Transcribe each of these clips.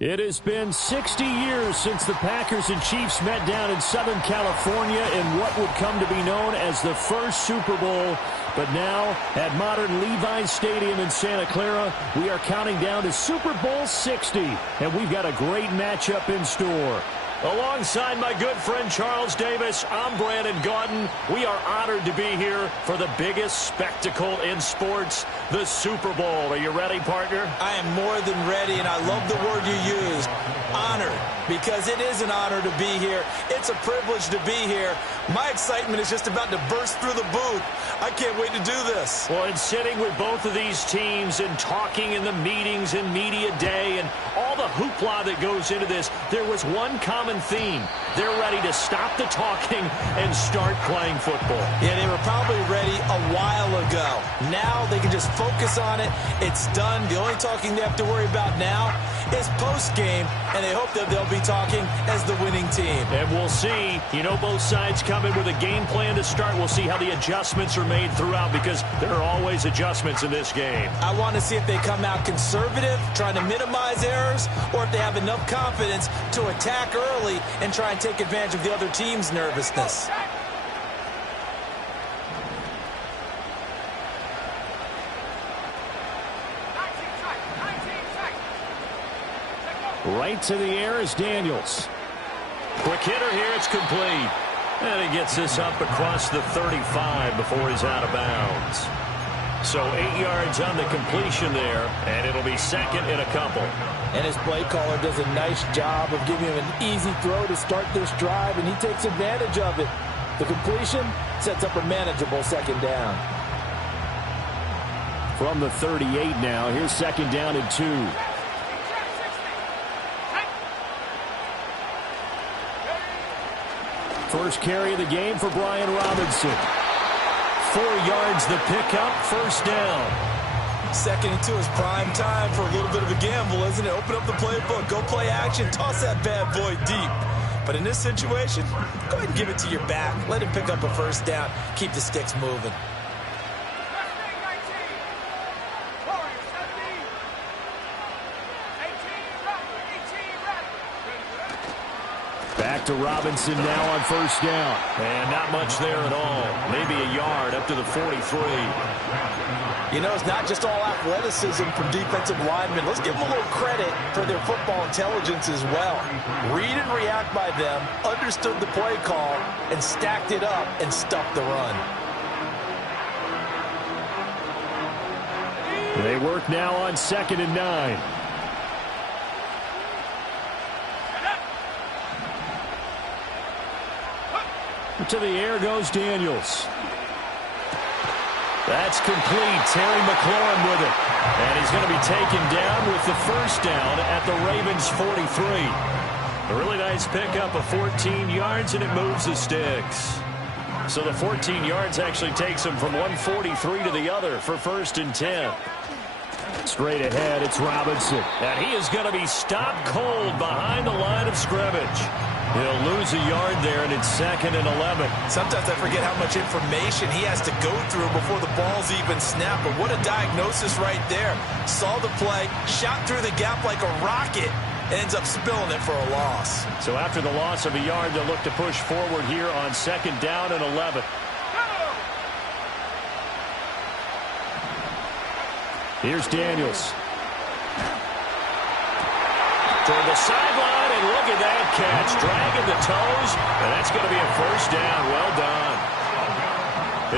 It has been 60 years since the Packers and Chiefs met down in Southern California in what would come to be known as the first Super Bowl. But now, at modern Levi's Stadium in Santa Clara, we are counting down to Super Bowl 60. And we've got a great matchup in store. Alongside my good friend Charles Davis, I'm Brandon Gaudin. We are honored to be here for the biggest spectacle in sports, the Super Bowl. Are you ready, partner? I am more than ready, and I love the word you used, honored, because it is an honor to be here. It's a privilege to be here. My excitement is just about to burst through the booth. I can't wait to do this. Well, and sitting with both of these teams and talking in the meetings and media day and all the hoopla that goes into this, there was one common theme. They're ready to stop the talking and start playing football. Yeah, they were probably ready a while ago. Now they can just focus on it. It's done. The only talking they have to worry about now is post-game, and they hope that they'll be talking as the winning team. And we'll see. You know, both sides come in with a game plan to start. We'll see how the adjustments are made throughout, because there are always adjustments in this game. I want to see if they come out conservative, trying to minimize errors, or if they have enough confidence to attack early and try and take advantage of the other team's nervousness. Right to the air is Daniels. Quick hitter here, it's complete. And he gets this up across the 35 before he's out of bounds. So 8 yards on the completion there, and it'll be second and a couple. And his play caller does a nice job of giving him an easy throw to start this drive, and he takes advantage of it. The completion sets up a manageable second down. From the 38 now, here's second down and 2. First carry of the game for Brian Robinson. 4 yards the pickup, first down. Second and 2 is prime time for a little bit of a gamble, isn't it? Open up the playbook, go play action, toss that bad boy deep. But in this situation, go ahead and give it to your back. Let him pick up a first down. Keep the sticks moving. Back to Robinson now on first down. And not much there at all. Maybe a yard up to the 43. You know, it's not just all athleticism from defensive linemen. Let's give them a little credit for their football intelligence as well. Read and react by them, understood the play call, and stacked it up and stuffed the run. They work now on 2nd and 9. To the air goes Daniels. That's complete. Terry McLaurin with it. And he's going to be taken down with the first down at the Ravens 43. A really nice pickup of 14 yards, and it moves the sticks. So the 14 yards actually takes him from 143 to the other for 1st and 10. Straight ahead, it's Robinson. And he is going to be stopped cold behind the line of scrimmage. He'll lose a yard there, and it's 2nd and 11. Sometimes I forget how much information he has to go through before the ball's even snapped. But what a diagnosis right there. Saw the play, shot through the gap like a rocket, ends up spilling it for a loss. So after the loss of a yard, they'll look to push forward here on 2nd down and 11. Here's Daniels. Toward the sideline, and look at that catch. Dragging the toes, and that's going to be a first down. Well done.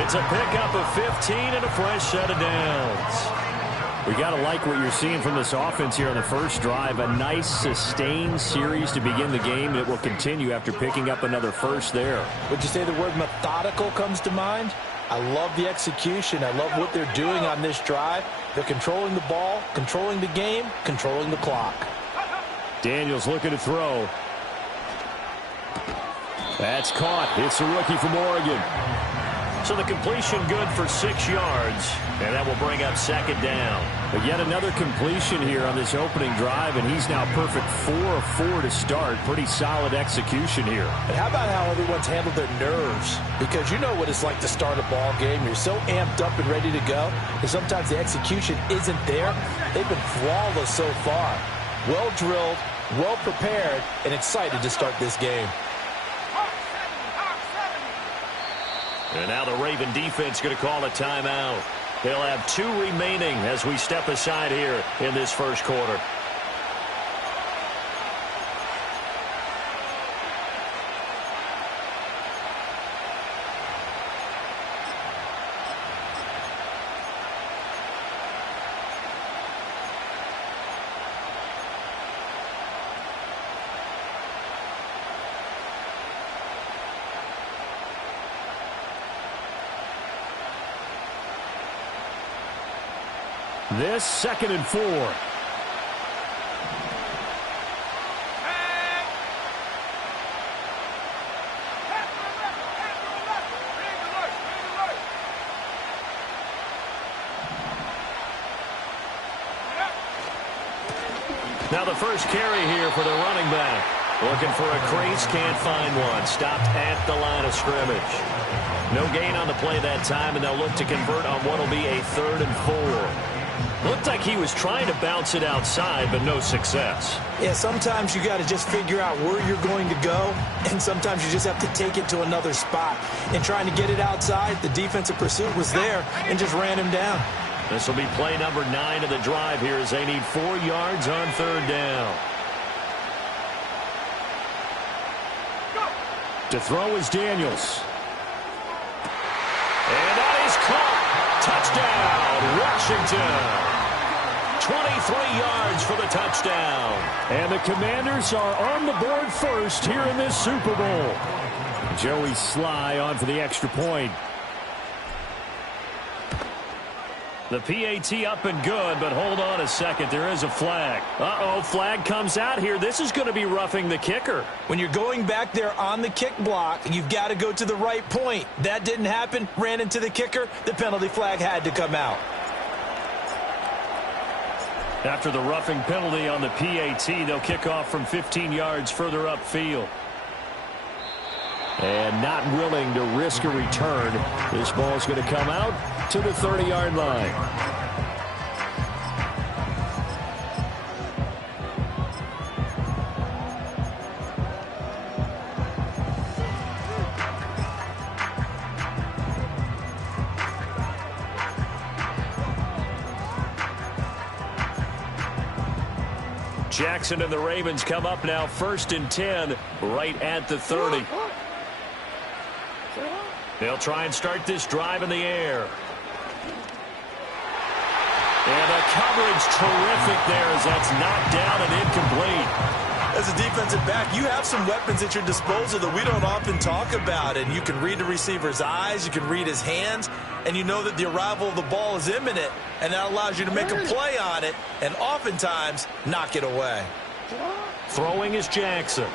It's a pickup of 15 and a fresh set of downs. We got to like what you're seeing from this offense here on the first drive. A nice, sustained series to begin the game, and it will continue after picking up another first there. Would you say the word methodical comes to mind? I love the execution. I love what they're doing on this drive. They're controlling the ball, controlling the game, controlling the clock. Daniels looking to throw. That's caught. It's a rookie from Oregon. So the completion good for 6 yards, and that will bring up 2nd down. But yet another completion here on this opening drive, and he's now perfect 4 of 4 to start. Pretty solid execution here. And how about how everyone's handled their nerves? Because you know what it's like to start a ball game. You're so amped up and ready to go, and sometimes the execution isn't there. They've been flawless so far. well-drilled, well-prepared, and excited to start this game. And now the Raven defense going to call a timeout. They'll have 2 remaining as we step aside here in this first quarter. This 2nd and 4. Now the first carry here for the running back. Looking for a crease, can't find one. Stopped at the line of scrimmage. No gain on the play that time, and they'll look to convert on what will be a 3rd and 4. Looked like he was trying to bounce it outside, but no success. Yeah, sometimes you got to just figure out where you're going to go, and sometimes you just have to take it to another spot. And trying to get it outside, the defensive pursuit was there and just ran him down. This will be play number 9 of the drive here as they need 4 yards on 3rd down. To throw is Daniels. And that is caught. Touchdown, Washington. 23 yards for the touchdown. And the Commanders are on the board first here in this Super Bowl. Joey Sly on for the extra point. The PAT up and good, but hold on a second. There is a flag. Uh-oh, flag comes out here. This is going to be roughing the kicker. When you're going back there on the kick block, you've got to go to the right point. That didn't happen. Ran into the kicker. The penalty flag had to come out. After the roughing penalty on the PAT, they'll kick off from 15 yards further upfield. And not willing to risk a return. This ball is going to come out to the 30-yard line. Jackson and the Ravens come up now 1st and 10 right at the 30. They'll try and start this drive in the air. And the coverage terrific there as that's knocked down and incomplete. As a defensive back, you have some weapons at your disposal that we don't often talk about. And you can read the receiver's eyes, you can read his hands, and you know that the arrival of the ball is imminent. And that allows you to make a play on it and oftentimes knock it away. Throwing is Jackson.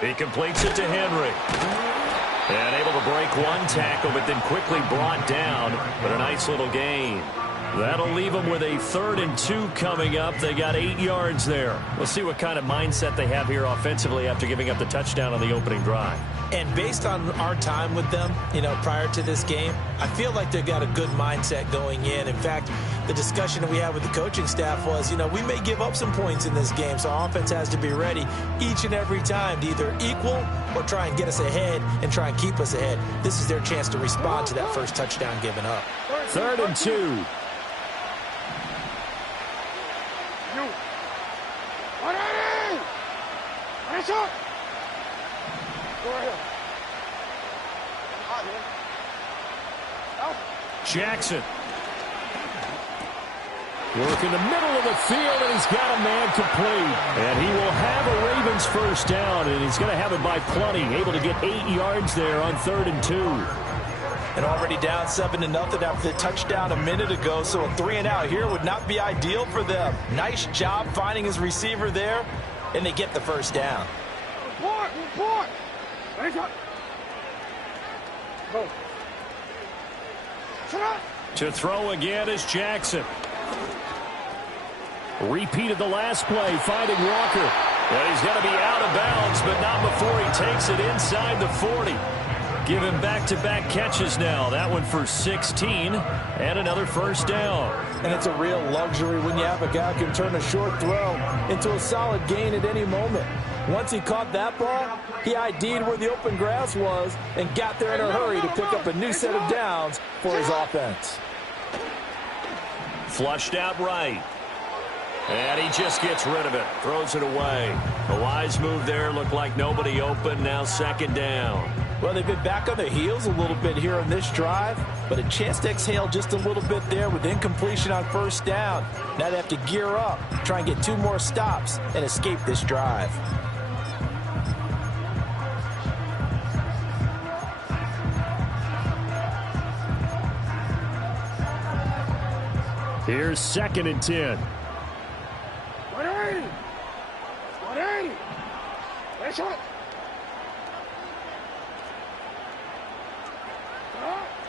He completes it to Henry. And able to break one tackle, but then quickly brought down. But a nice little gain. That'll leave them with a 3rd and 2 coming up. They got 8 yards there. We'll see what kind of mindset they have here offensively after giving up the touchdown on the opening drive. And based on our time with them, prior to this game, I feel like they've got a good mindset going in. In fact, the discussion that we had with the coaching staff was, we may give up some points in this game, so our offense has to be ready each and every time to either equal or try and get us ahead and try and keep us ahead. This is their chance to respond to that first touchdown given up. 3rd and 2. Jackson. Work in the middle of the field, and he's got a man complete. And he will have a Ravens first down, and he's going to have it by plenty. Able to get 8 yards there on 3rd and 2. And already down 7-0 after the touchdown a minute ago, so a 3-and-out here would not be ideal for them. Nice job finding his receiver there, and they get the first down. Report. Go. To throw again is Jackson. Repeated the last play, finding Walker. And he's going to be out of bounds, but not before he takes it inside the 40. Give him back-to-back catches now. That one for 16 and another first down. And it's a real luxury when you have a guy who can turn a short throw into a solid gain at any moment. Once he caught that ball, he ID'd where the open grass was and got there in a hurry to pick up a new set of downs for his offense. Flushed out right. And he just gets rid of it. Throws it away. A wise move there. Looked like nobody open. Now second down. Well, they've been back on their heels a little bit here in this drive, but a chance to exhale just a little bit there with incompletion on first down. Now they have to gear up, try and get 2 more stops, and escape this drive. Here's 2nd and 10. 180. 180. That's it.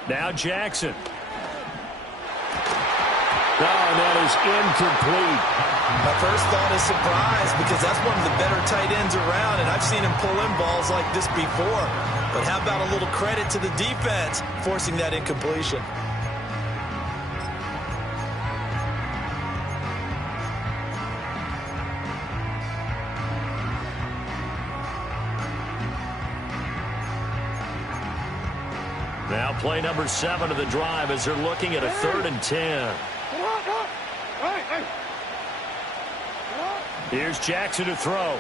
Now Jackson. Oh, and that is incomplete. My first thought is surprise because that's one of the better tight ends around, and I've seen him pull in balls like this before. But how about a little credit to the defense forcing that incompletion? Now play number 7 of the drive as they're looking at a 3rd and 10. Here's Jackson to throw.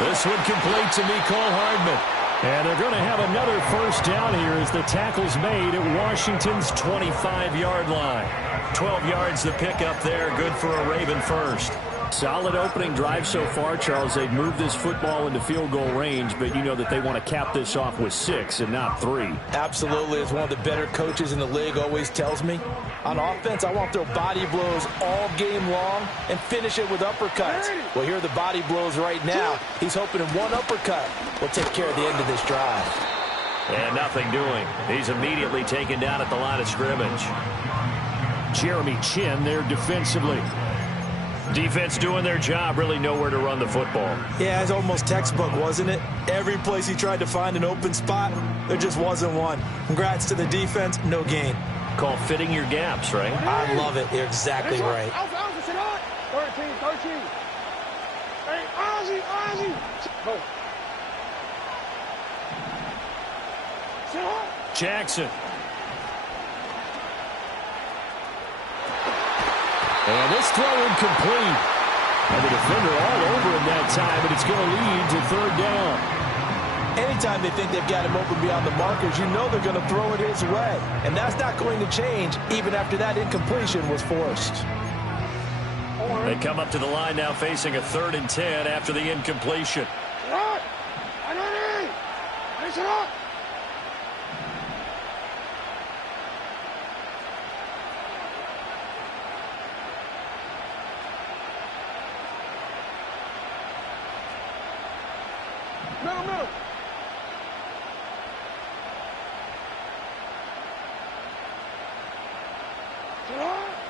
This one complete to Mecole Hardman. And they're going to have another first down here as the tackle's made at Washington's 25-yard line. 12 yards the pickup there. Good for a Raven first. Solid opening drive so far, Charles. They've moved this football into field goal range, but you know that they want to cap this off with 6 and not 3. Absolutely. As one of the better coaches in the league always tells me, on offense, I want to throw body blows all game long and finish it with uppercuts. Well, here are the body blows right now. He's hoping in one uppercut will take care of the end of this drive. And nothing doing. He's immediately taken down at the line of scrimmage. Jeremy Chinn there defensively. Defense doing their job, really nowhere to run the football. Yeah, it's almost textbook, wasn't it? Every place he tried to find an open spot, there just wasn't one. Congrats to the defense, no gain. Called fitting your gaps, right? I love it. You're exactly right. 13. Hey, Ozzie. Go. Jackson. And this throw incomplete. And the defender all over him that time, but it's going to lead to 3rd down. Anytime they think they've got him open beyond the markers, you know they're going to throw it his way. And that's not going to change even after that incompletion was forced. They come up to the line now facing a 3rd and 10 after the incompletion. Middle.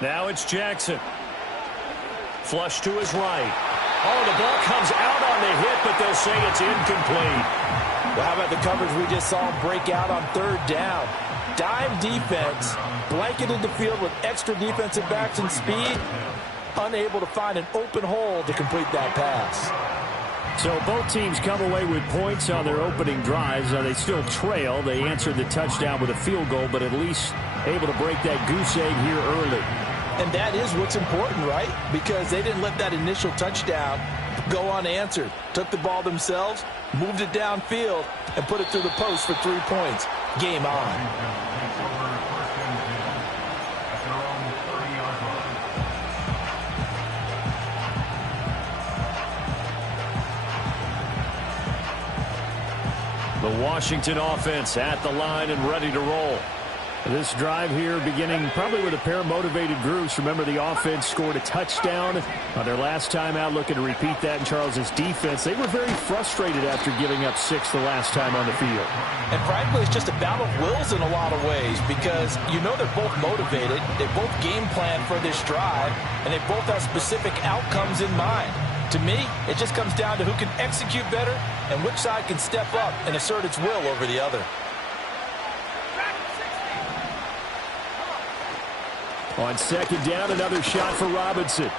Now it's Jackson. Flush to his right. Oh, the ball comes out on the hit, but they'll say it's incomplete. Well, how about the coverage we just saw him break out on 3rd down? Dime defense, blanketed the field with extra defensive backs and speed, unable to find an open hole to complete that pass. So both teams come away with points on their opening drives. They still trail. They answered the touchdown with a field goal, but at least able to break that goose egg here early. And that is what's important, right? Because they didn't let that initial touchdown go unanswered. Took the ball themselves, moved it downfield, and put it through the post for 3 points. Game on. The Washington offense at the line and ready to roll. This drive here beginning probably with a pair of motivated groups. Remember, the offense scored a touchdown on their last time out, looking to repeat that in Charles's defense. They were very frustrated after giving up 6 the last time on the field. And frankly, it's just a battle of wills in a lot of ways because you know they're both motivated. They both game plan for this drive, and they both have specific outcomes in mind. To me, it just comes down to who can execute better and which side can step up and assert its will over the other. On second down, another shot for Robinson.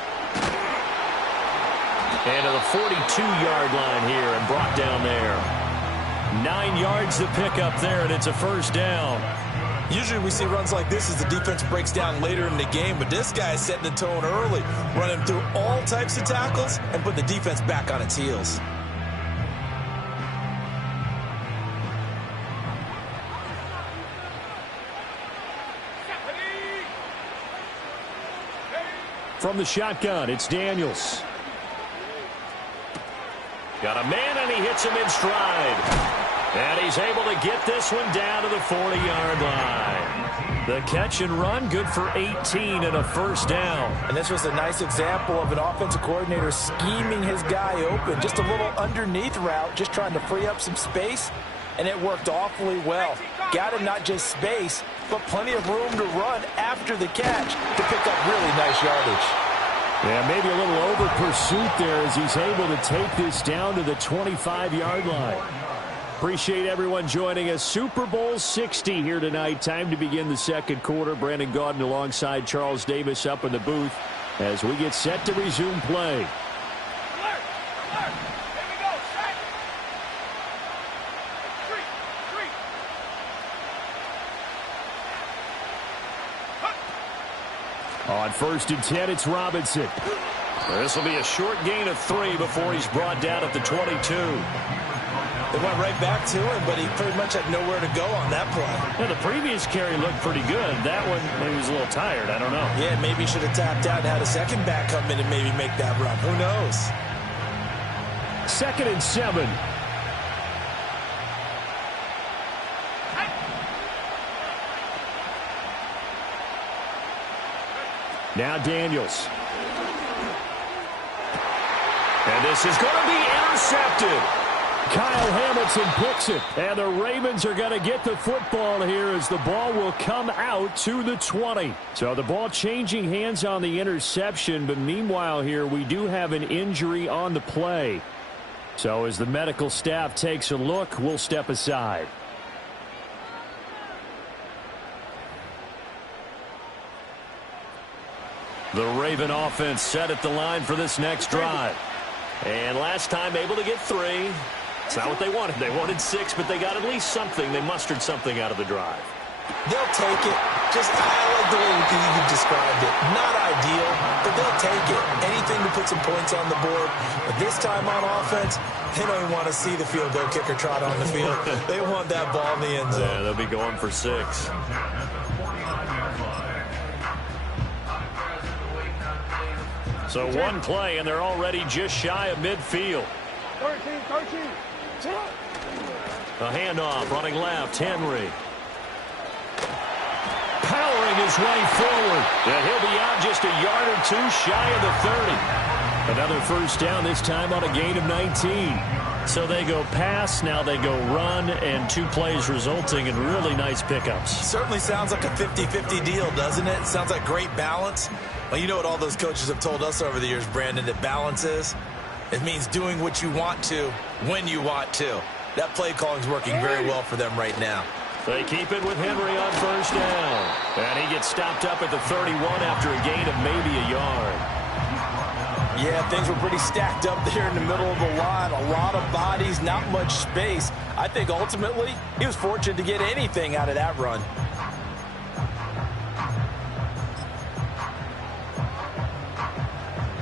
And to the 42-yard line here and brought down there. 9 yards to pick up there, and it's a first down. Usually we see runs like this as the defense breaks down later in the game, but this guy is setting the tone early, running through all types of tackles and putting the defense back on its heels. From the shotgun, it's Daniels. Got a man, and he hits him in stride. And he's able to get this one down to the 40-yard line. The catch and run, good for 18 and a first down. And this was a nice example of an offensive coordinator scheming his guy open. Just a little underneath route, just trying to free up some space. And it worked awfully well. Got him not just space, but plenty of room to run after the catch to pick up really nice yardage. Yeah, maybe a little over pursuit there as he's able to take this down to the 25-yard line. Appreciate everyone joining us. Super Bowl 60 here tonight. Time to begin the second quarter. Brandon Gaudin alongside Charles Davis up in the booth as we get set to resume play. Alert! Alert! Here we go. Set! Three. On first and 10, it's Robinson. This will be a short gain of 3 before he's brought down at the 22. They went right back to him, but he pretty much had nowhere to go on that play. Yeah, the previous carry looked pretty good. That one, maybe he was a little tired. I don't know. Yeah, maybe he should have tapped out and had a second back come in and maybe make that run. Who knows? 2nd and 7. Now Daniels. And this is going to be intercepted. Kyle Hamilton picks it, and the Ravens are going to get the football here as the ball will come out to the 20. So the ball changing hands on the interception, but meanwhile here we do have an injury on the play. So as the medical staff takes a look, we'll step aside. The Raven offense set at the line for this next drive. And last time able to get 3. It's not what they wanted. They wanted 6, but they got at least something. They mustered something out of the drive. They'll take it. I like the way you described it. Not ideal, but they'll take it. Anything to put some points on the board. But this time on offense, they don't even want to see the field goal kicker trot on the field. They want that ball in the end zone. Yeah, they'll be going for 6. So one play, and they're already just shy of midfield. 13. A handoff, running left, Henry. Powering his way forward. And he'll be out just a yard or 2 shy of the 30. Another first down, this time on a gain of 19. So they go pass, now they go run, and 2 plays resulting in really nice pickups. Certainly sounds like a 50-50 deal, doesn't it? Sounds like great balance. Well, you know what all those coaches have told us over the years, Brandon, that balance is? It means doing what you want to, when you want to. That play calling is working very well for them right now. They keep it with Henry on first down. And he gets stopped up at the 31 after a gain of maybe a yard. Yeah, things were pretty stacked up there in the middle of the line. A lot of bodies, not much space. I think ultimately he was fortunate to get anything out of that run.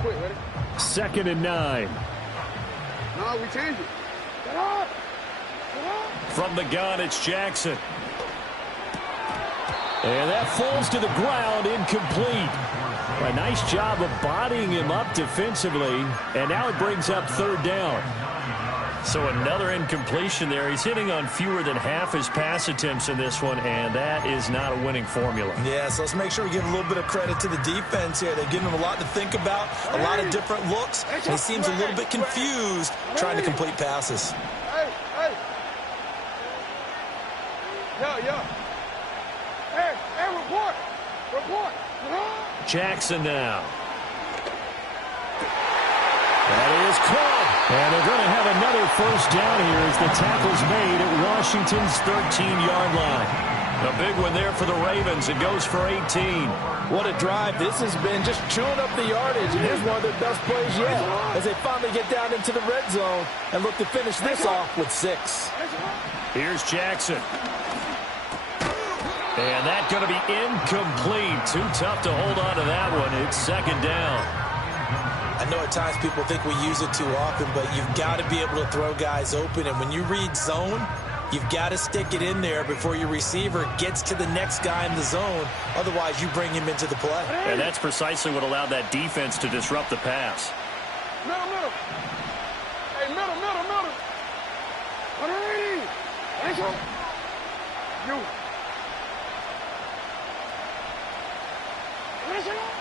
Quick, ready? 2nd and 9. No, we changed it. Get up! Get up! From the gun, it's Jackson. And that falls to the ground, incomplete. A nice job of bodying him up defensively, and now it brings up 3rd down. So another incompletion there. He's hitting on fewer than half his pass attempts in this one, and that is not a winning formula. Yeah, so let's make sure we give a little bit of credit to the defense here. They've given him a lot to think about, a lot of different looks, and he seems a little bit confused trying to complete passes. Hey! Yeah. Hey, report! Report! Jackson now. That is caught. And they're going to have another first down here as the tackle's made at Washington's 13-yard line. A big one there for the Ravens. It goes for 18. What a drive. This has been just chewing up the yardage. And here's one of their best plays yet as they finally get down into the red zone and look to finish this off with 6. Here's Jackson. And that's going to be incomplete. Too tough to hold on to that one. It's second down. I know at times people think we use it too often, but you've got to be able to throw guys open. And when you read zone, you've got to stick it in there before your receiver gets to the next guy in the zone. Otherwise, you bring him into the play. And that's precisely what allowed that defense to disrupt the pass. Middle, middle. Hey, middle, middle, middle. 180. Thank you.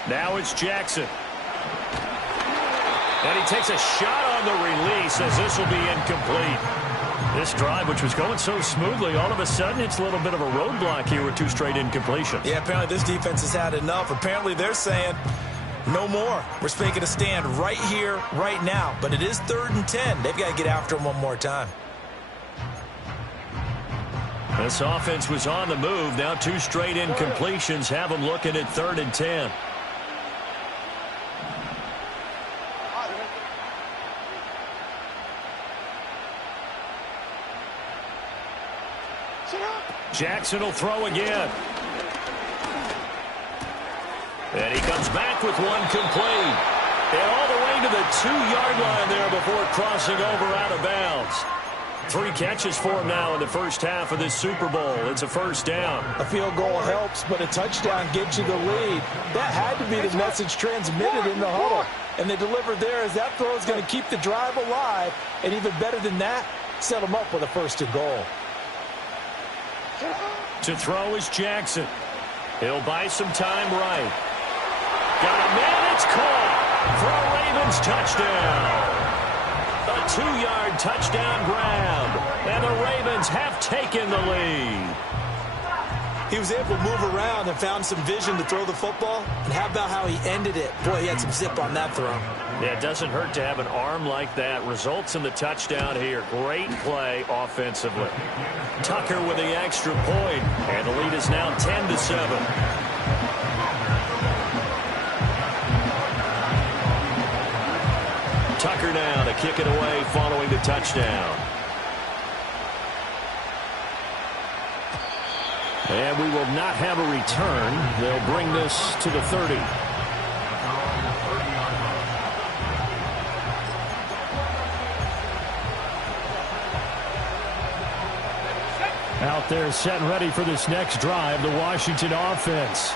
Now it's Jackson. And he takes a shot on the release as this will be incomplete. This drive, which was going so smoothly, all of a sudden it's a little bit of a roadblock here with 2 straight incompletions. Yeah, apparently this defense has had enough. Apparently they're saying no more. We're making a stand right here, right now. But it is 3rd and 10. They've got to get after him one more time. This offense was on the move. Now 2 straight incompletions have them looking at 3rd and 10. Jackson will throw again. And he comes back with one complete. And all the way to the 2-yard line there before crossing over out of bounds. 3 catches for him now in the first half of this Super Bowl. It's a first down. A field goal helps, but a touchdown gets you the lead. That had to be the message transmitted in the huddle. And they delivered there as that throw is going to keep the drive alive. And even better than that, set them up with a 1st and goal. To throw is Jackson. He'll buy some time right. Got a man, it's caught for a Ravens touchdown. A 2-yard touchdown grab. And the Ravens have taken the lead. He was able to move around and found some vision to throw the football. And how about how he ended it? Boy, he had some zip on that throw. Yeah, it doesn't hurt to have an arm like that. Results in the touchdown here. Great play offensively. Tucker with the extra point. And the lead is now 10-7. Tucker now to kick it away following the touchdown. And we will not have a return. They'll bring this to the 30. Out there set and ready for this next drive, the Washington offense.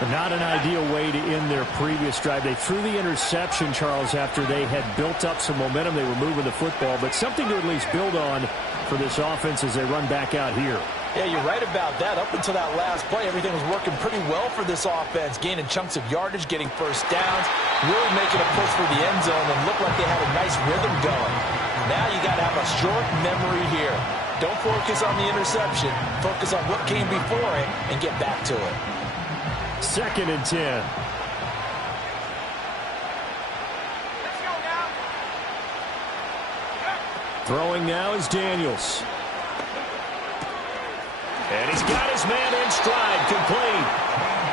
But not an ideal way to end their previous drive. They threw the interception, Charles, after they had built up some momentum. They were moving the football, but something to at least build on for this offense as they run back out here. Yeah, you're right about that. Up until that last play, everything was working pretty well for this offense, gaining chunks of yardage, getting first downs, really making a push for the end zone, and looked like they had a nice rhythm going. Now you got to have a short memory here. Don't focus on the interception. Focus on what came before it and get back to it. 2nd and 10. Throwing now is Daniels. And he's got his man in stride, complete.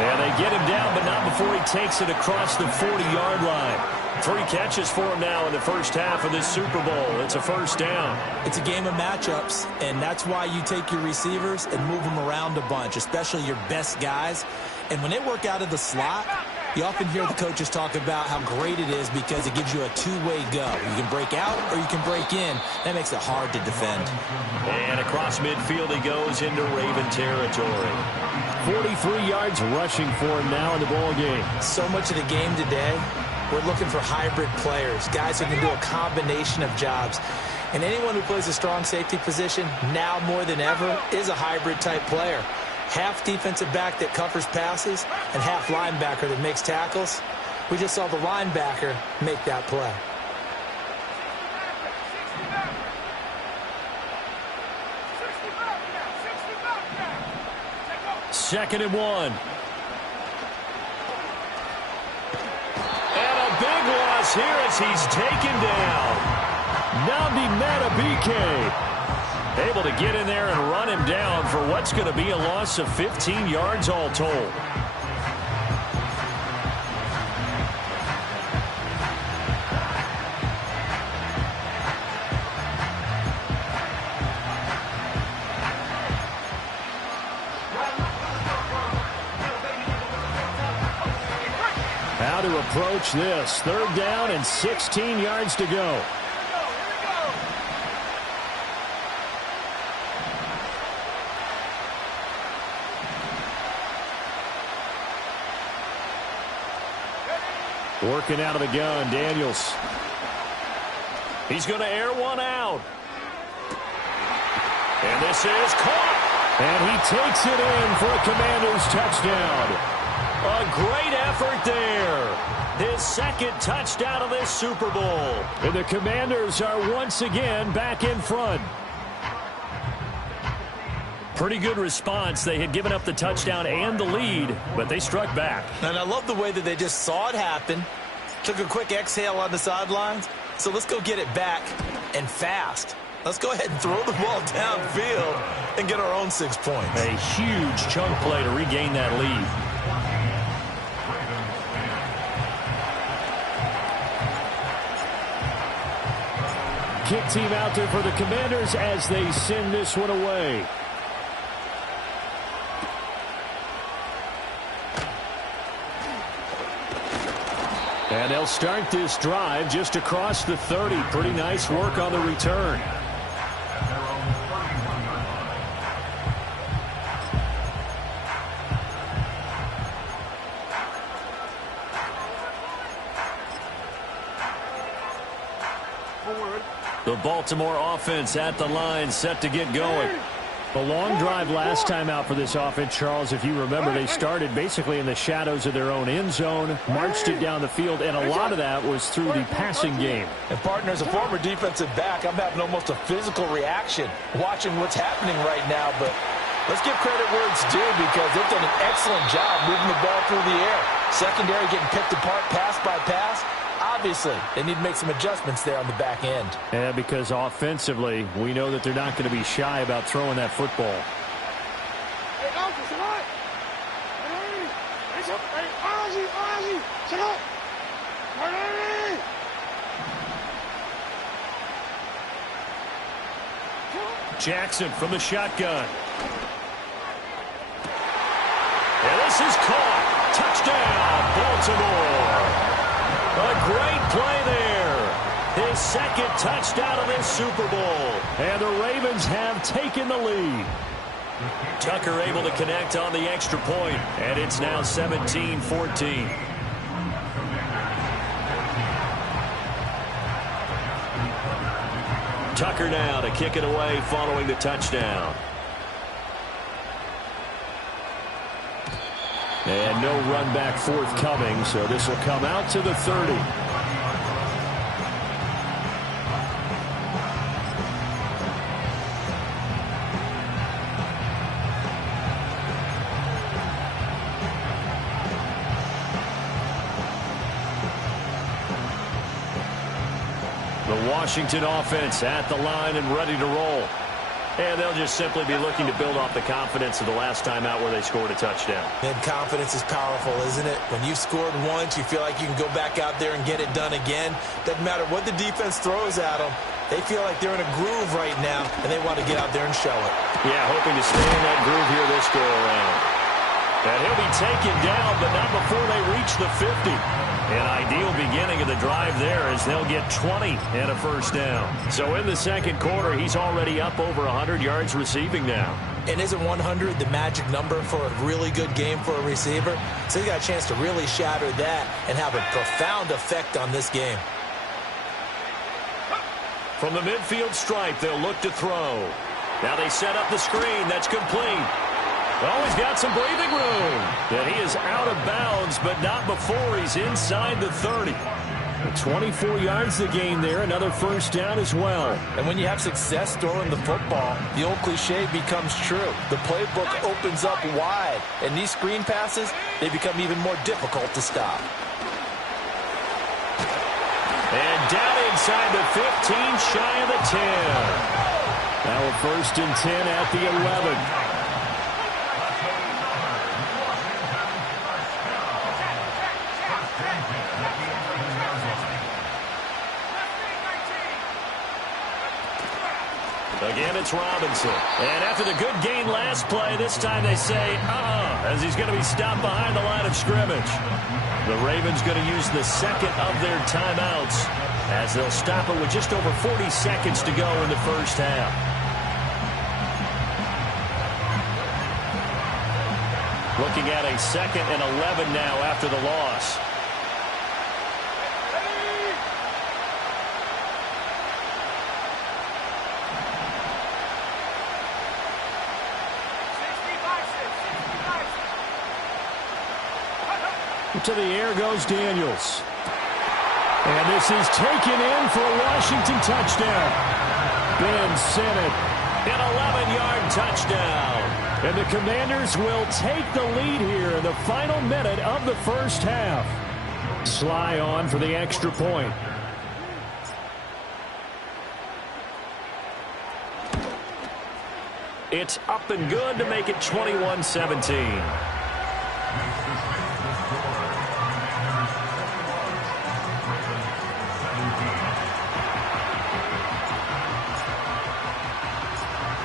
And they get him down, but not before he takes it across the 40-yard line. 3 catches for him now in the first half of this Super Bowl. It's a first down. It's a game of matchups, and that's why you take your receivers and move them around a bunch, especially your best guys. And when they work out of the slot, you often hear the coaches talk about how great it is because it gives you a 2-way go. You can break out or you can break in. That makes it hard to defend. And across midfield he goes into Raven territory. 43 yards rushing for him now in the ball game. So much of the game today, we're looking for hybrid players, guys who can do a combination of jobs. And anyone who plays a strong safety position, now more than ever, is a hybrid type player. Half defensive back that covers passes and half linebacker that makes tackles. We just saw the linebacker make that play. Second and 1. And a big loss is here as he's taken down. Nnamdi Madubuike able to get in there and run him down for what's going to be a loss of 15 yards all told. How to approach this. 3rd down and 16 yards to go. Working out of the gun, Daniels. He's going to air one out. And this is caught. And he takes it in for a Commanders touchdown. A great effort there. His 2nd touchdown of this Super Bowl. And the Commanders are once again back in front. Pretty good response. They had given up the touchdown and the lead, but they struck back. And I love the way that they just saw it happen, took a quick exhale on the sidelines. So let's go get it back and fast. Let's go ahead and throw the ball downfield and get our own 6 points. A huge chunk play to regain that lead. Kick team out there for the Commanders as they send this one away. And they'll start this drive just across the 30. Pretty nice work on the return. The Baltimore offense at the line, set to get going. A long drive last time out for this offense, Charles. If you remember, they started basically in the shadows of their own end zone, marched it down the field, and a lot of that was through the passing game. And, partner, as a former defensive back, I'm having almost a physical reaction watching what's happening right now. But let's give credit where it's due because they've done an excellent job moving the ball through the air. Secondary getting picked apart pass by pass. Obviously, they need to make some adjustments there on the back end. Yeah, because offensively, we know that they're not going to be shy about throwing that football. Jackson from the shotgun. And this is caught. Touchdown, Baltimore. A great play there. His 2nd touchdown of this Super Bowl. And the Ravens have taken the lead. Tucker able to connect on the extra point. And it's now 17-14. Tucker now to kick it away following the touchdown. And no run back forthcoming, so this will come out to the 30. The Washington offense at the line and ready to roll. And they'll just simply be looking to build off the confidence of the last time out where they scored a touchdown. And confidence is powerful, isn't it? When you've scored once, you feel like you can go back out there and get it done again. Doesn't matter what the defense throws at them. They feel like they're in a groove right now, and they want to get out there and show it. Yeah, hoping to stay in that groove here this go-around. And he'll be taken down, but not before they reach the 50. An ideal beginning of the drive there as they'll get 20 and a first down. So in the 2nd quarter, he's already up over 100 yards receiving now. And isn't 100 the magic number for a really good game for a receiver? So he got a chance to really shatter that and have a profound effect on this game. From the midfield stripe, they'll look to throw. Now they set up the screen. That's complete. Oh, he's got some breathing room. And he is out of bounds, but not before he's inside the 30. 24 yards to gain there. Another first down as well. And when you have success throwing the football, the old cliche becomes true. The playbook opens up wide. And these screen passes, they become even more difficult to stop. And down inside the 15, shy of the 10. Now a 1st and 10 at the 11. Again, it's Robinson. And after the good gain last play, this time they say, as he's going to be stopped behind the line of scrimmage. The Ravens going to use the second of their timeouts as they'll stop it with just over 40 seconds to go in the first half. Looking at a 2nd and 11 now after the loss. To the air goes Daniels. And this is taken in for a Washington touchdown. Ben sent it. An 11-yard touchdown. And the Commanders will take the lead here in the final minute of the first half. Sly on for the extra point. It's up and good to make it 21-17.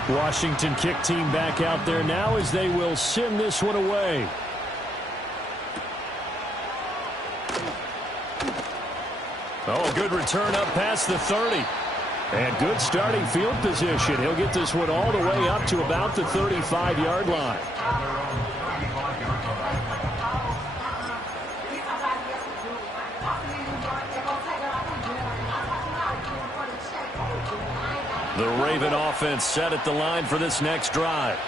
Washington kick team back out there now as they will send this one away. Oh, a good return up past the 30. And good starting field position. He'll get this one all the way up to about the 35-yard line. The Raven offense set at the line for this next drive.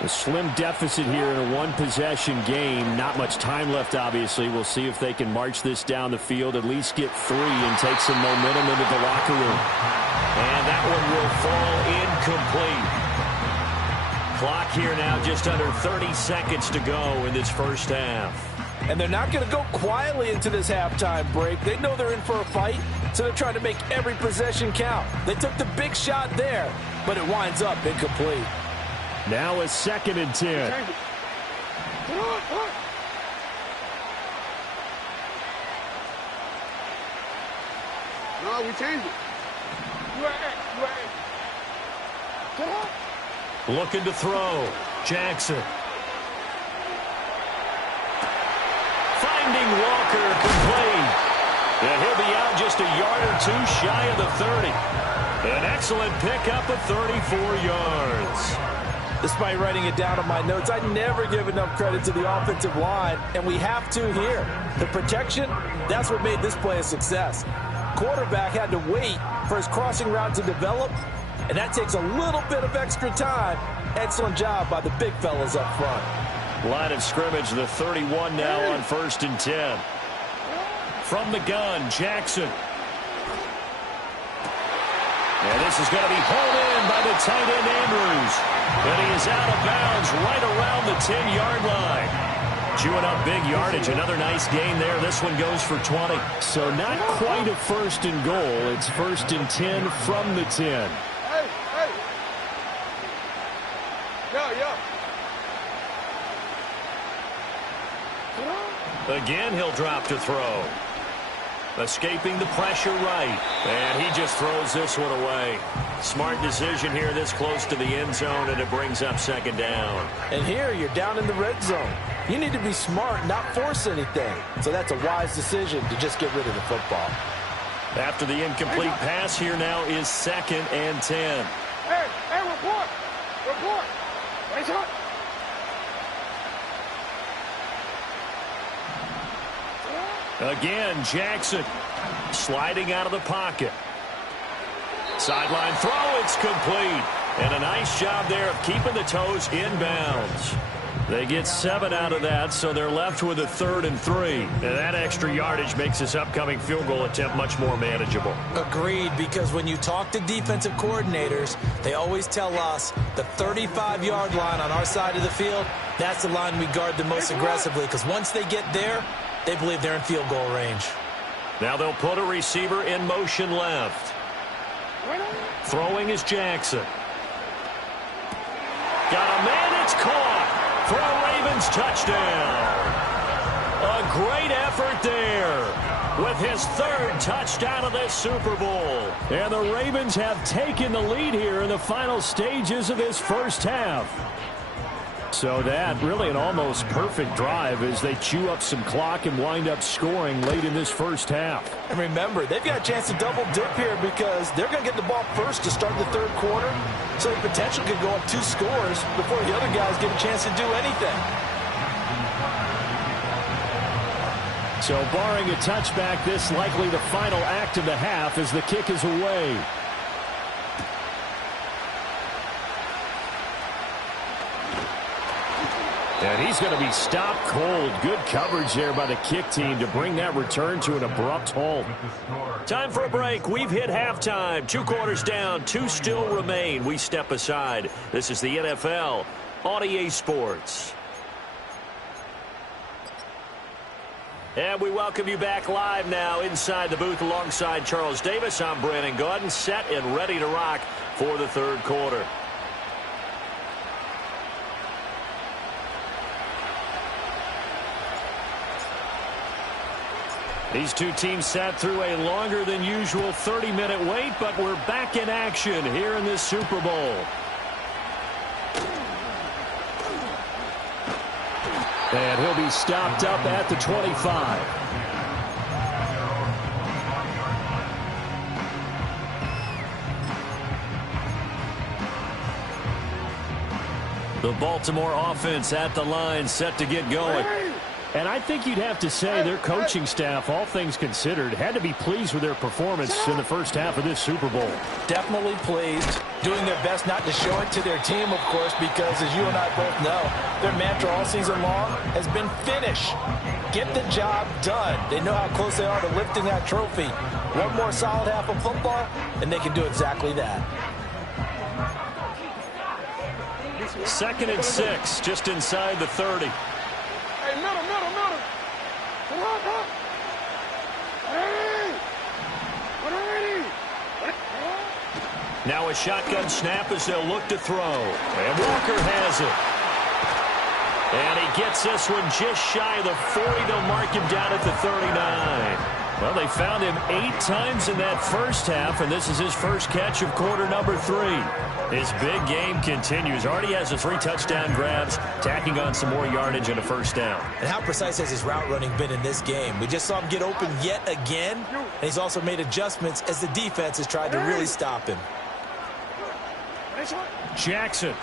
A slim deficit here in a one-possession game. Not much time left, obviously. We'll see if they can march this down the field, at least get 3 and take some momentum into the locker room. And that one will fall incomplete. Clock here now just under 30 seconds to go in this first half. And they're not going to go quietly into this halftime break. They know they're in for a fight, so they're trying to make every possession count. They took the big shot there, but it winds up incomplete. Now a 2nd and 10. No, we changed it. Looking to throw. Jackson. Finding Walker complete. And he'll be out just a yard or 2 shy of the 30. An excellent pickup of 34 yards. Despite writing it down on my notes, I never give enough credit to the offensive line, and we have to here. The protection, that's what made this play a success. Quarterback had to wait for his crossing route to develop, and that takes a little bit of extra time. Excellent job by the big fellas up front. Line of scrimmage, the 31 now on 1st and 10. From the gun, Jackson. And this is going to be pulled in by the tight end, Andrews. And he is out of bounds right around the 10-yard line. Chewing up big yardage. Another nice gain there. This one goes for 20. So not quite a 1st and goal. It's 1st and 10 from the 10. Hey. Again, he'll drop to throw. Escaping the pressure right. And he just throws this one away. Smart decision here this close to the end zone, and it brings up 2nd down. And here you're down in the red zone. You need to be smart, not force anything. So that's a wise decision to just get rid of the football. After the incomplete pass, here now is 2nd and 10. Hey, report. Raise up. Again, Jackson sliding out of the pocket. Sideline throw, it's complete. And a nice job there of keeping the toes inbounds. They get 7 out of that, so they're left with a 3rd and 3. And that extra yardage makes this upcoming field goal attempt much more manageable. Agreed, because when you talk to defensive coordinators, they always tell us the 35-yard line on our side of the field, that's the line we guard the most aggressively, because once they get there, they believe they're in field goal range. Now they'll put a receiver in motion left. Throwing is Jackson. Got a man, it's caught for a Ravens touchdown. A great effort there with his third touchdown of this Super Bowl. And the Ravens have taken the lead here in the final stages of this first half. So that really an almost perfect drive as they chew up some clock and wind up scoring late in this first half. And remember, they've got a chance to double dip here because they're going to get the ball first to start the third quarter. So the potential could go up 2 scores before the other guys get a chance to do anything. So barring a touchback, this likely the final act of the half as the kick is away. And he's going to be stopped cold. Good coverage there by the kick team to bring that return to an abrupt halt. Time for a break. We've hit halftime. 2 quarters down. 2 still remain. We step aside. This is the NFL on EA Sports. And we welcome you back live now inside the booth alongside Charles Davis. I'm Brandon Gaudin, set and ready to rock for the third quarter. These two teams sat through a longer than usual 30-minute wait, but we're back in action here in this Super Bowl. And he'll be stopped up at the 25. The Baltimore offense at the line, set to get going. And I think you'd have to say their coaching staff, all things considered, had to be pleased with their performance in the first half of this Super Bowl. Definitely pleased, doing their best not to show it to their team, of course, because as you and I both know, their mantra all season long has been finish. Get the job done. They know how close they are to lifting that trophy. One more solid half of football, and they can do exactly that. 2nd and 6, just inside the 30. Hey, middle. Come on. Hey. Now a shotgun snap as they'll look to throw. And Walker has it. And he gets this one just shy of the 40. They'll mark him down at the 39. Well, they found him 8 times in that first half, and this is his first catch of quarter number 3. His big game continues. Already has the 3 touchdown grabs, tacking on some more yardage and a first down. And how precise has his route running been in this game? We just saw him get open yet again, and he's also made adjustments as the defense has tried to really stop him. Jackson.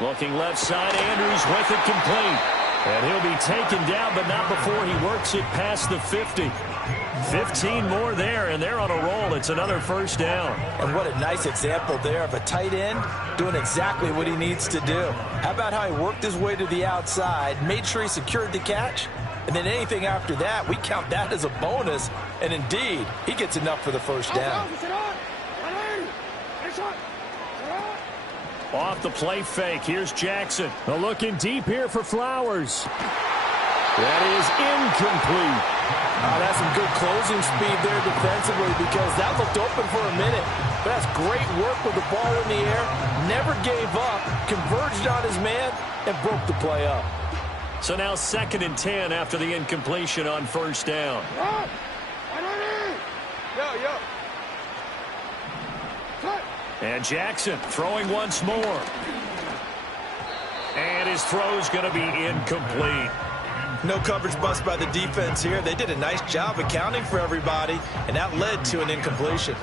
Looking left side, Andrews with it complete. And he'll be taken down, but not before he works it past the 50. 15 more there, and they're on a roll. It's another first down. And what a nice example there of a tight end doing exactly what he needs to do. How about how he worked his way to the outside, made sure he secured the catch, and then anything after that, we count that as a bonus. And indeed, he gets enough for the first down. Off the play fake. Here's Jackson. Looking deep here for Flowers. That is incomplete. That's some good closing speed there defensively because that looked open for a minute. But that's great work with the ball in the air. Never gave up. Converged on his man and broke the play up. So now 2nd and 10 after the incompletion on first down. And Jackson throwing once more. And his throw's going to be incomplete. No coverage bust by the defense here. They did a nice job accounting for everybody, and that led to an incompletion.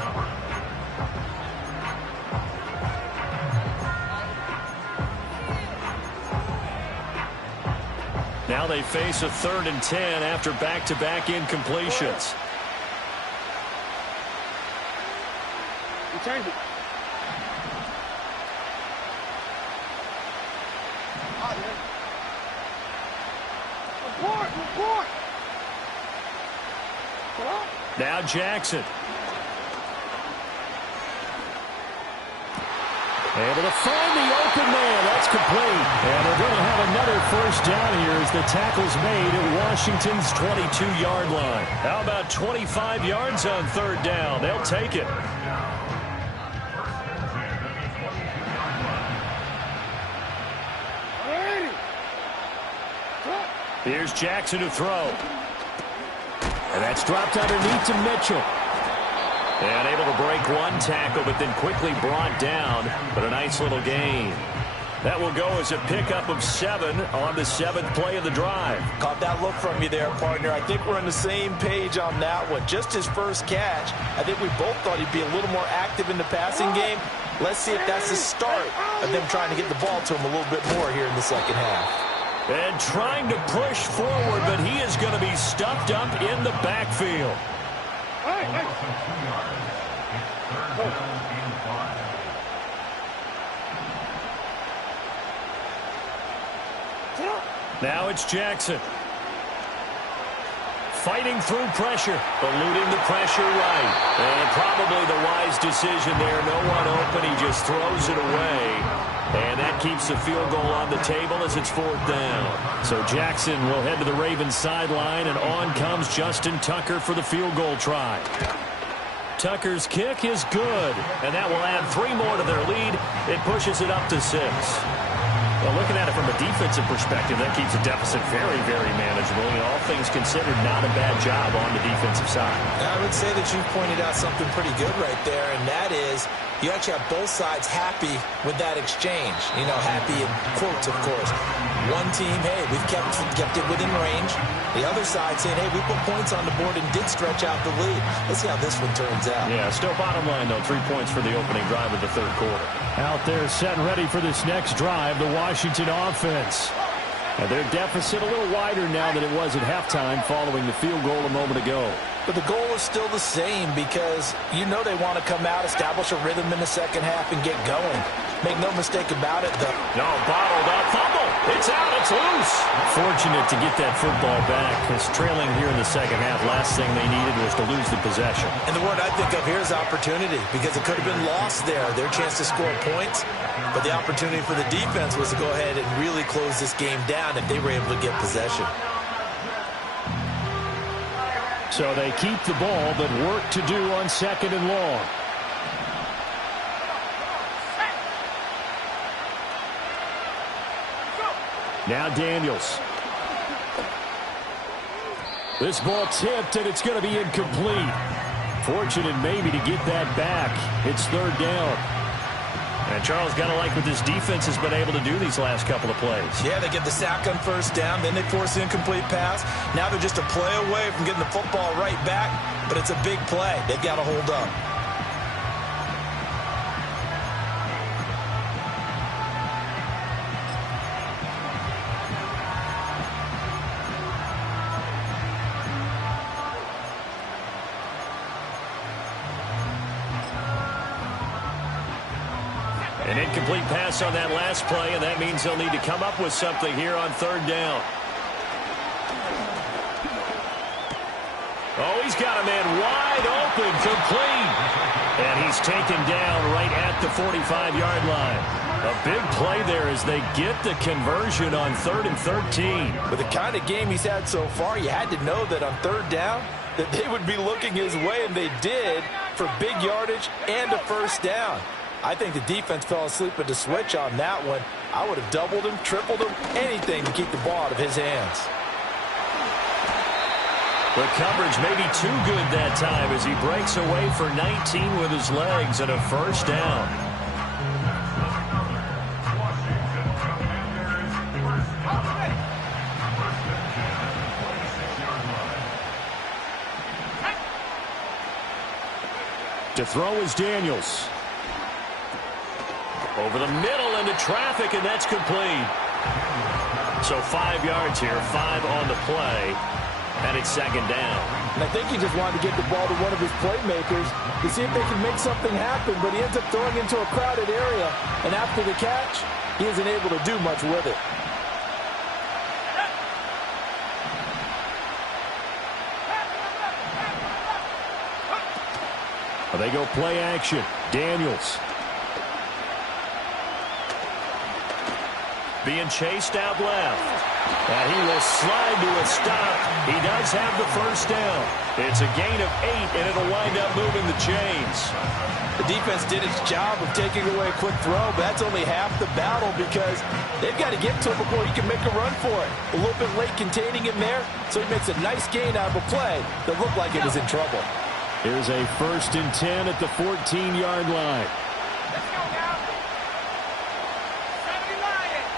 Now they face a 3rd and 10 after back-to-back incompletions. You change it. Report. Now Jackson. Able to find the open man. That's complete. And they're going to have another first down here as the tackle's made at Washington's 22-yard line. How about 25 yards on third down? They'll take it. Here's Jackson to throw. And that's dropped underneath to Mitchell. And able to break one tackle, but then quickly brought down. But a nice little gain. That will go as a pickup of 7 on the 7th play of the drive. Caught that look from you there, partner. I think we're on the same page on that one. Just his first catch. I think we both thought he'd be a little more active in the passing game. Let's see if that's the start of them trying to get the ball to him a little bit more here in the second half. And trying to push forward, but he is going to be stuffed up in the backfield. Now it's Jackson. Fighting through pressure, eluding the pressure right. And probably the wise decision there. No one open. He just throws it away. And that keeps the field goal on the table as it's 4th down. So Jackson will head to the Ravens sideline, and on comes Justin Tucker for the field goal try. Tucker's kick is good, and that will add 3 more to their lead. It pushes it up to 6. Well, looking at it from a defensive perspective, that keeps the deficit very, very manageable. All things considered, not a bad job on the defensive side. I would say that you've pointed out something pretty good right there, and that is you actually have both sides happy with that exchange. You know, happy in quotes, of course. One team, hey, we've kept it within range. The other side saying, hey, we put points on the board and did stretch out the lead. Let's see how this one turns out. Yeah, still bottom line, though, 3 points for the opening drive of the 3rd quarter. Out there set and ready for this next drive, the Washington offense. And their deficit a little wider now than it was at halftime following the field goal a moment ago. But the goal is still the same because you know they want to come out, establish a rhythm in the second half, and get going. Make no mistake about it, though. No, bottled up. Fumble. It's out. It's loose. Fortunate to get that football back because trailing here in the second half, last thing they needed was to lose the possession. And the word I think of here is opportunity because it could have been lost there. Their chance to score points. But the opportunity for the defense was to go ahead and really close this game down if they were able to get possession. So they keep the ball, but work to do on 2nd and long. Now Daniels. This ball tipped, and it's going to be incomplete. Fortunate maybe to get that back. It's 3rd down. And Charles, got to like what this defense has been able to do these last couple of plays. Yeah, they get the sack on 1st down, then they force an incomplete pass. Now they're just a play away from getting the football right back, but it's a big play. They've got to hold up. An incomplete pass on that last play, and that means they'll need to come up with something here on 3rd down. Oh, he's got a man wide open, complete. And he's taken down right at the 45-yard line. A big play there as they get the conversion on 3rd and 13. With the kind of game he's had so far, you had to know that on 3rd down that they would be looking his way, and they did, for big yardage and a 1st down. I think the defense fell asleep at the switch on that one. I would have doubled him, tripled him, anything to keep the ball out of his hands. The coverage may be too good that time as he breaks away for 19 with his legs and a 1st down. To throw is Daniels. Over the middle into traffic, and that's complete. So 5 yards here, 5 on the play, and it's 2nd down. And I think he just wanted to get the ball to one of his playmakers to see if they can make something happen, but he ends up throwing into a crowded area, and after the catch, he isn't able to do much with it. They go play action. Daniels. being chased out left. And he will slide to a stop. He does have the first down. It's a gain of 8, and it'll wind up moving the chains. The defense did its job of taking away a quick throw, but that's only half the battle because they've got to get to him before he can make a run for it. A little bit late containing him there, so he makes a nice gain out of a play that looked like it was in trouble. Here's a 1st and 10 at the 14-yard line. Let's go now. 70 Lions.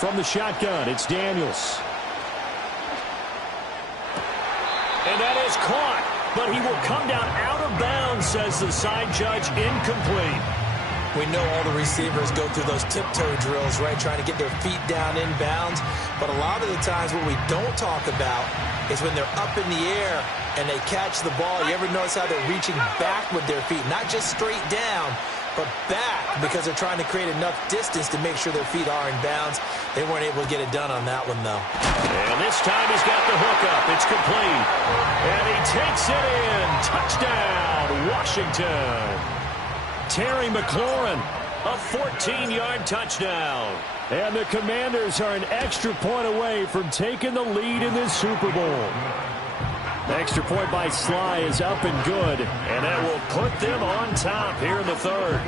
From the shotgun, it's Daniels. And that is caught, but he will come down out of bounds, says the side judge, incomplete. We know all the receivers go through those tiptoe drills, right, trying to get their feet down in bounds. But a lot of the times what we don't talk about is when they're up in the air and they catch the ball. You ever notice how they're reaching back with their feet, not just straight down, but back, because they're trying to create enough distance to make sure their feet are in bounds. They weren't able to get it done on that one, though. And this time he's got the hook up. It's complete. And he takes it in. Touchdown, Washington. Terry McLaurin, a 14-yard touchdown. And the Commanders are an extra point away from taking the lead in this Super Bowl. The extra point by Sly is up and good, and that will put them on top here in the 3rd.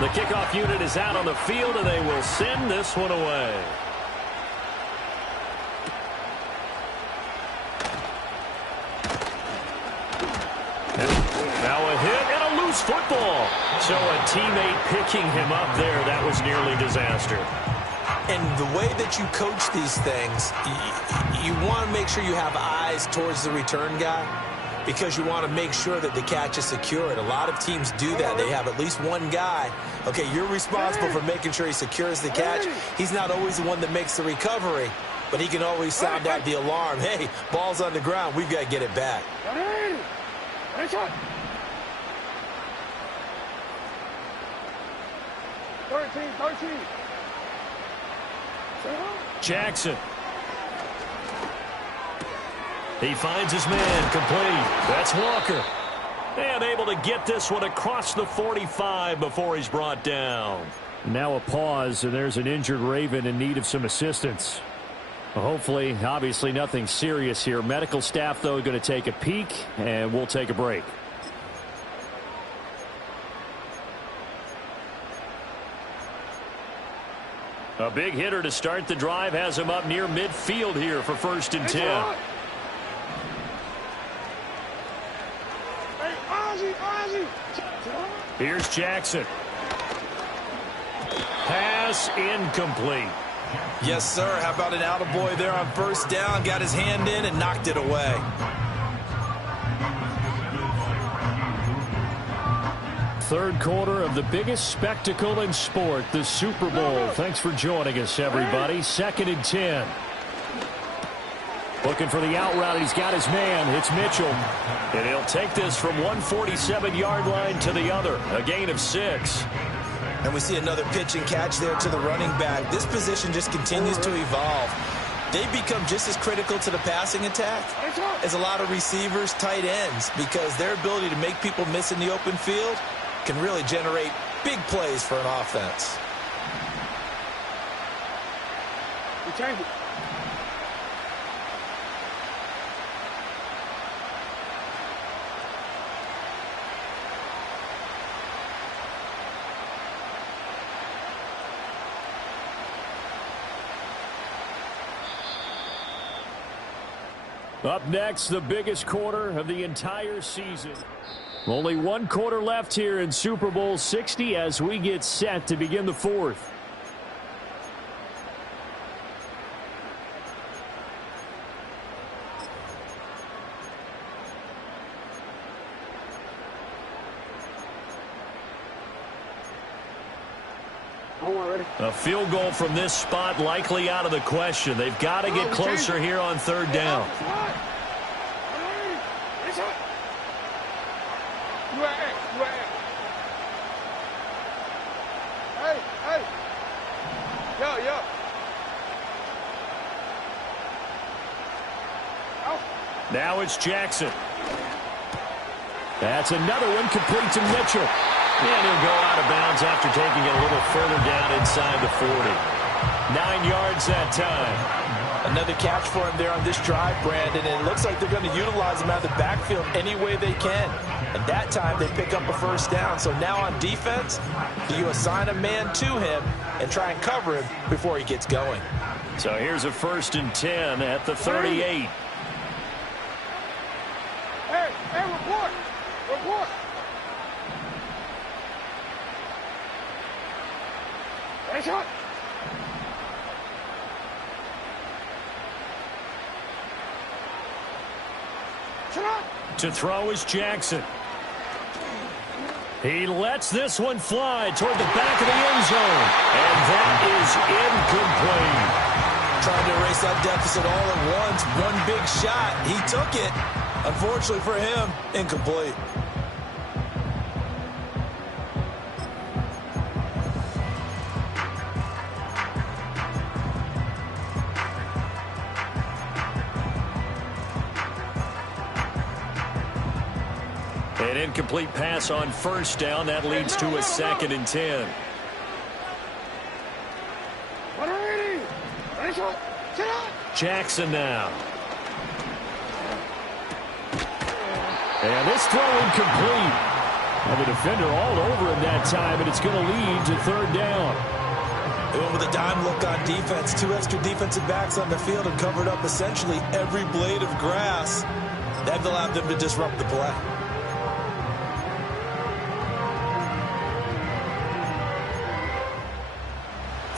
The kickoff unit is out on the field, and they will send this one away. Now a hit and a loose football. So a teammate picking him up there, that was nearly disaster. And the way that you coach these things, you want to make sure you have eyes towards the return guy because you want to make sure that the catch is secured. A lot of teams do that. They have at least one guy. Okay, you're responsible for making sure he secures the catch. He's not always the one that makes the recovery, but he can always sound out the alarm. Hey, ball's on the ground. We've got to get it back. 13. Jackson. He finds his man, complete. That's Walker. And able to get this one across the 45 before he's brought down. Now a pause, and there's an injured Raven in need of some assistance. Hopefully, obviously nothing serious here. Medical staff, though, going to take a peek, and we'll take a break. A big hitter to start the drive has him up near midfield here for 1st and 10. Here's Jackson. Pass incomplete. Yes, sir. How about an attaboy there on 1st down? Got his hand in and knocked it away. Third quarter of the biggest spectacle in sport, the Super Bowl. Thanks for joining us, everybody. 2nd and 10. Looking for the out route. He's got his man. It's Mitchell. And he'll take this from 147-yard line to the other. A gain of 6. And we see another pitch and catch there to the running back. This position just continues to evolve. They become just as critical to the passing attack as a lot of receivers, tight ends, because their ability to make people miss in the open field can really generate big plays for an offense. We change it. Up next, the biggest quarter of the entire season. Only one quarter left here in Super Bowl 60 as we get set to begin the 4th. A field goal from this spot likely out of the question. They've got to get closer here on 3rd down. Now it's Jackson. That's another one complete to Mitchell. And he'll go out of bounds after taking it a little further down inside the 40. 9 yards that time. Another catch for him there on this drive, Brandon, and it looks like they're going to utilize him out of the backfield any way they can. And that time they pick up a first down. So now on defense, do you assign a man to him and try and cover him before he gets going? So here's a 1st and 10 at the 38. Hey, report! Report! Hey, shot! To throw is Jackson. He lets this one fly toward the back of the end zone. And that is incomplete. Trying to erase that deficit all at once. One big shot. He took it. Unfortunately for him, incomplete. An incomplete pass on 1st down. That leads to a 2nd and 10. Jackson now. And this throw incomplete. And the defender all over him that time, and it's going to lead to 3rd down. They went with a dime look on defense. 2 extra defensive backs on the field and covered up essentially every blade of grass. That allowed them to disrupt the play.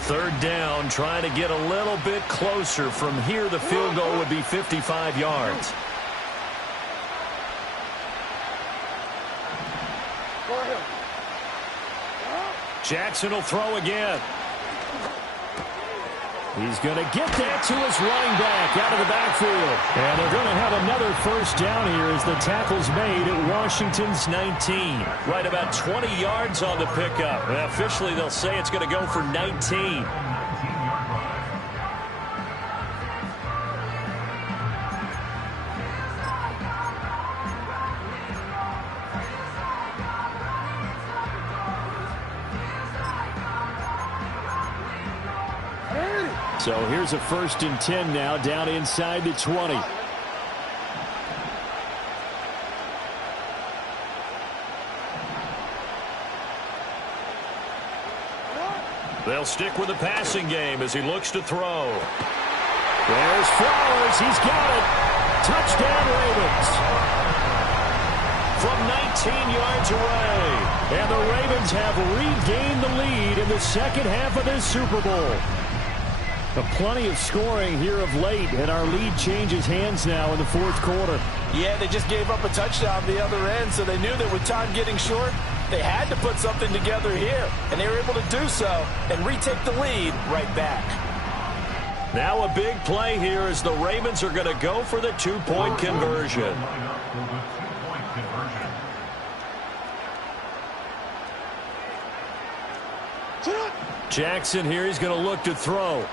Third down, trying to get a little bit closer. From here, the field goal would be 55 yards. Jackson will throw again. He's going to get that to his running back out of the backfield. And they're going to have another 1st down here as the tackle's made at Washington's 19. Right about 20 yards on the pickup. Officially, they'll say it's going to go for 19. So here's a 1st and 10 now, down inside the 20. They'll stick with the passing game as he looks to throw. There's Flowers. He's got it. Touchdown, Ravens. From 19 yards away. And the Ravens have regained the lead in the 2nd half of this Super Bowl. Plenty of scoring here of late, and our lead changes hands now in the 4th quarter. Yeah, they just gave up a touchdown the other end, so they knew that with time getting short, they had to put something together here, and they were able to do so and retake the lead right back. Now a big play here as the Ravens are going to go for the 2-point conversion. Jackson here, he's going to look to throw.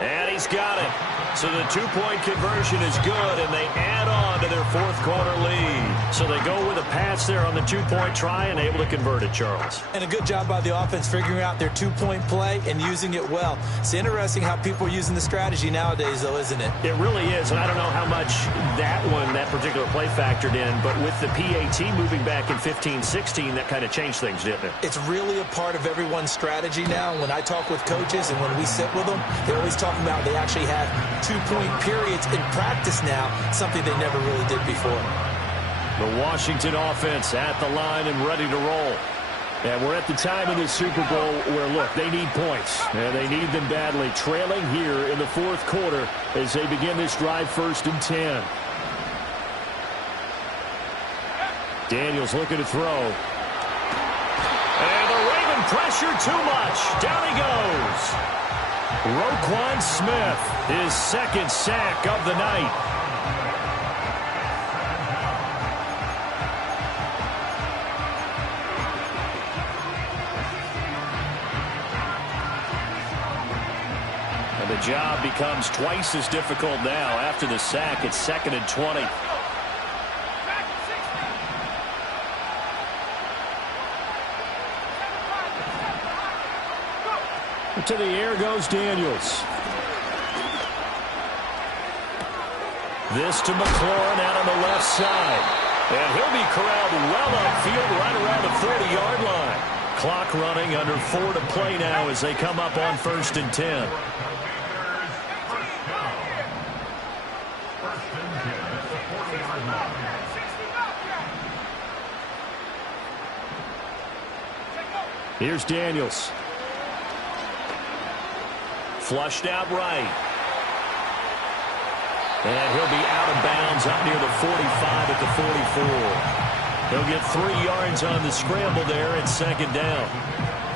And he's got it. So the 2-point conversion is good, and they add on to their 4th quarter lead. So they go with a pass there on the 2-point try and able to convert it, Charles. And a good job by the offense figuring out their 2-point play and using it well. It's interesting how people are using the strategy nowadays, though, isn't it? It really is, and I don't know how much that particular play factored in, but with the PAT moving back in 15-16, that kind of changed things, didn't it? It's really a part of everyone's strategy now. When I talk with coaches and when we sit with them, they always talk about they actually have 2-point periods in practice now, something they never really did before. The Washington offense at the line and ready to roll. And we're at the time in the Super Bowl where, look, they need points. And they need them badly. Trailing here in the 4th quarter as they begin this drive 1st and 10. Daniels looking to throw. And the Raven pressure too much. Down he goes. Roquan Smith, his 2nd sack of the night. And the job becomes twice as difficult now after the sack. It's 2nd and 20. To the air goes Daniels. This to McLaurin out on the left side. And he'll be corralled well upfield right around the 40-yard line. Clock running, under 4 to play now as they come up on 1st and 10. Here's Daniels. Flushed out right. And he'll be out of bounds up near the 45 at the 44. He'll get 3 yards on the scramble there at 2nd down.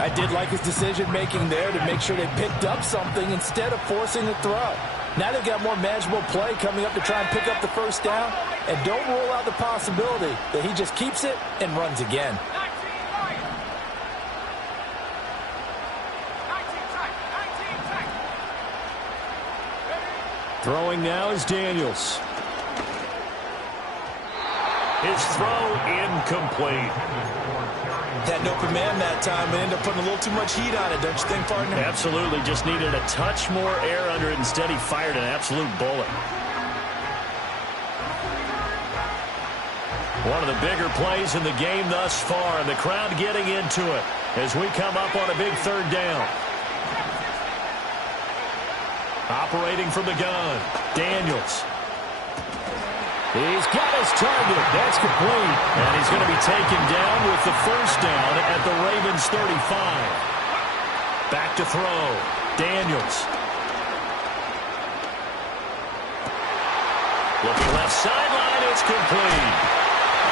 I did like his decision-making there to make sure they picked up something instead of forcing a throw. Now they've got more manageable play coming up to try and pick up the 1st down. And don't rule out the possibility that he just keeps it and runs again. Throwing now is Daniels. His throw incomplete. Had no command that time and ended up putting a little too much heat on it, don't you think, partner? Absolutely. Just needed a touch more air under it. Instead, he fired an absolute bullet. One of the bigger plays in the game thus far, and the crowd getting into it as we come up on a big 3rd down. Operating from the gun, Daniels. He's got his target. That's complete. And he's going to be taken down with the 1st down at the Ravens 35. Back to throw. Daniels. Looking left sideline. It's complete.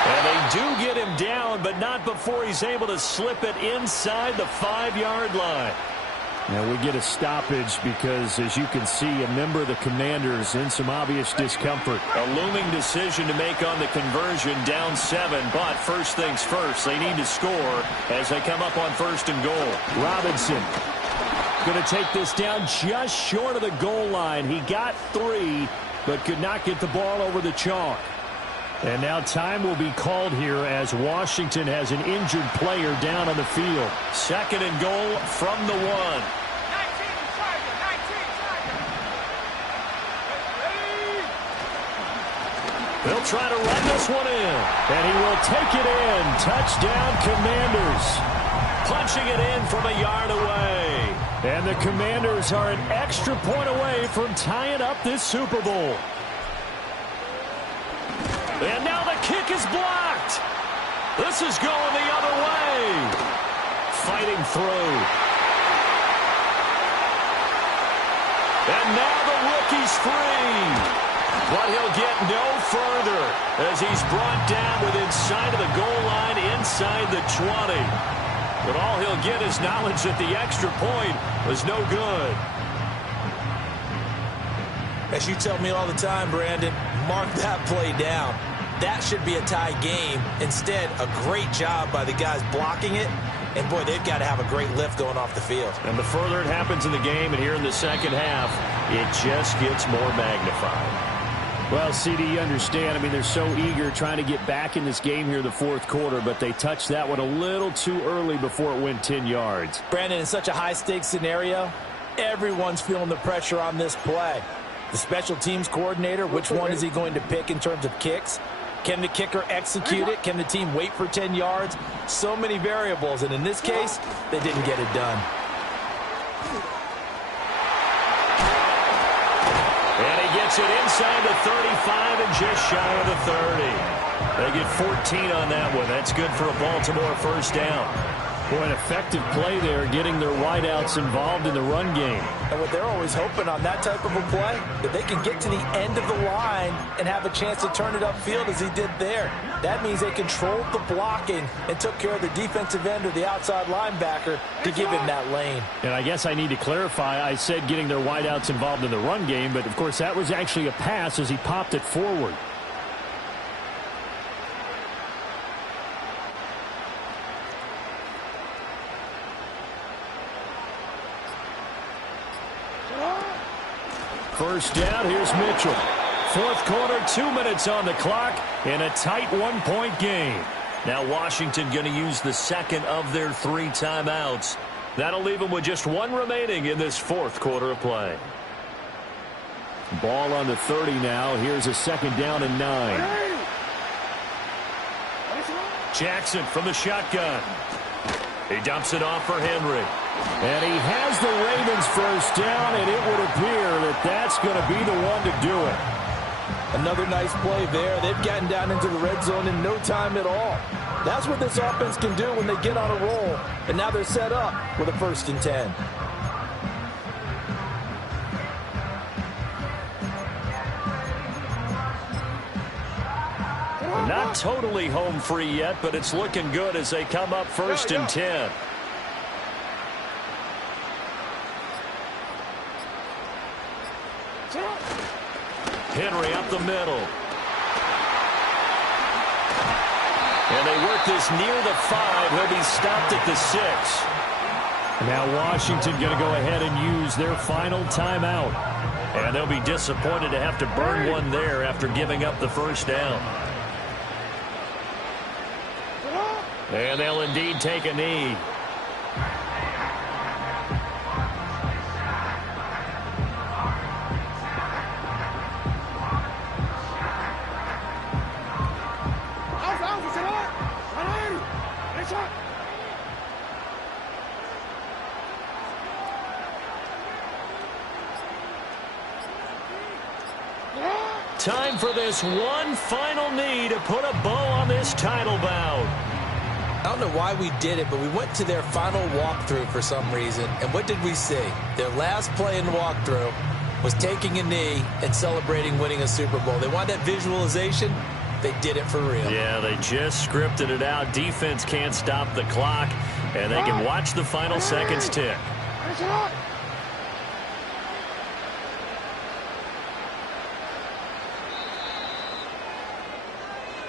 And they do get him down, but not before he's able to slip it inside the 5-yard line. Now we get a stoppage because, as you can see, a member of the Commanders in some obvious discomfort. A looming decision to make on the conversion, down 7. But first things first, they need to score as they come up on 1st and goal. Robinson going to take this down just short of the goal line. He got 3, but could not get the ball over the chalk. And now time will be called here as Washington has an injured player down on the field. 2nd and goal from the 1. They'll try to run this one in. And he will take it in. Touchdown, Commanders. Punching it in from a yard away. And the Commanders are an extra point away from tying up this Super Bowl. And now the kick is blocked. This is going the other way. Fighting through. And now the rookie's free. But he'll get no further as he's brought down within sight of the goal line inside the 20. But all he'll get is knowledge that the extra point was no good. As you tell me all the time, Brandon, mark that play down. That should be a tie game. Instead, a great job by the guys blocking it. And, boy, they've got to have a great lift going off the field. And the further it happens in the game and here in the 2nd half, it just gets more magnified. Well, CD, you understand. I mean, they're so eager trying to get back in this game here in the 4th quarter, but they touched that one a little too early before it went 10 yards. Brandon, in such a high-stakes scenario, everyone's feeling the pressure on this play. The special teams coordinator, which one is he going to pick in terms of kicks? Can the kicker execute it? Can the team wait for 10 yards? So many variables, and in this case, they didn't get it done. And he gets it inside the 35 and just shy of the 30. They get 14 on that one. That's good for a Baltimore 1st down. Boy, an effective play there, getting their wideouts involved in the run game. And what they're always hoping on that type of a play, that they can get to the end of the line and have a chance to turn it upfield as he did there. That means they controlled the blocking and took care of the defensive end or the outside linebacker to give him that lane. And I guess I need to clarify, I said getting their wideouts involved in the run game, but of course that was actually a pass as he popped it forward. First down, here's Mitchell. 4th quarter, 2 minutes on the clock in a tight 1-point game. Now Washington going to use the 2nd of their 3 timeouts That'll leave them with just one remaining in this fourth quarter of play. Ball on the 30 now. Here's a second down and 9. Jackson from the shotgun. He dumps it off for Henry. And he has the Ravens first down, and it would appear that that's going to be the one to do it. Another nice play there. They've gotten down into the red zone in no time at all. That's what this offense can do when they get on a roll. And now they're set up with a 1st and 10. Not totally home free yet, but it's looking good as they come up 1st and 10. Henry up the middle. And they work this near the 5. He'll be stopped at the 6. Now Washington going to go ahead and use their final timeout. And they'll be disappointed to have to burn one there after giving up the first down. And they'll indeed take a knee. Time for this one final knee to put a bow on this title bout. I don't know why we did it, but we went to their final walkthrough for some reason. And what did we see? Their last play in the walkthrough was taking a knee and celebrating winning a Super Bowl. They want that visualization. They did it for real. Yeah, they just scripted it out. Defense can't stop the clock, and they can watch the final seconds tick.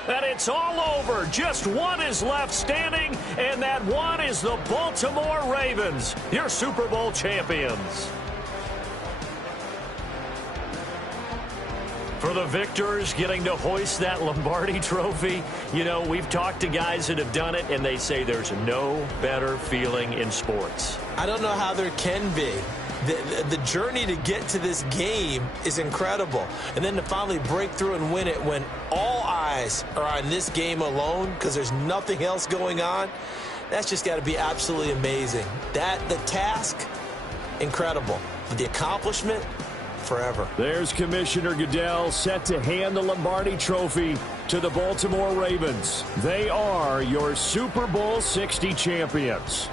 And it's all over. Just one is left standing, and that one is the Baltimore Ravens, your Super Bowl champions. For the victors, getting to hoist that Lombardi trophy, you know, we've talked to guys that have done it, and they say there's no better feeling in sports. I don't know how there can be. The journey to get to this game is incredible. And then to finally break through and win it when all eyes are on this game alone because there's nothing else going on, that's just got to be absolutely amazing. The task, incredible. But the accomplishment, forever. There's Commissioner Goodell set to hand the Lombardi trophy to the Baltimore Ravens. They are your Super Bowl 60 champions.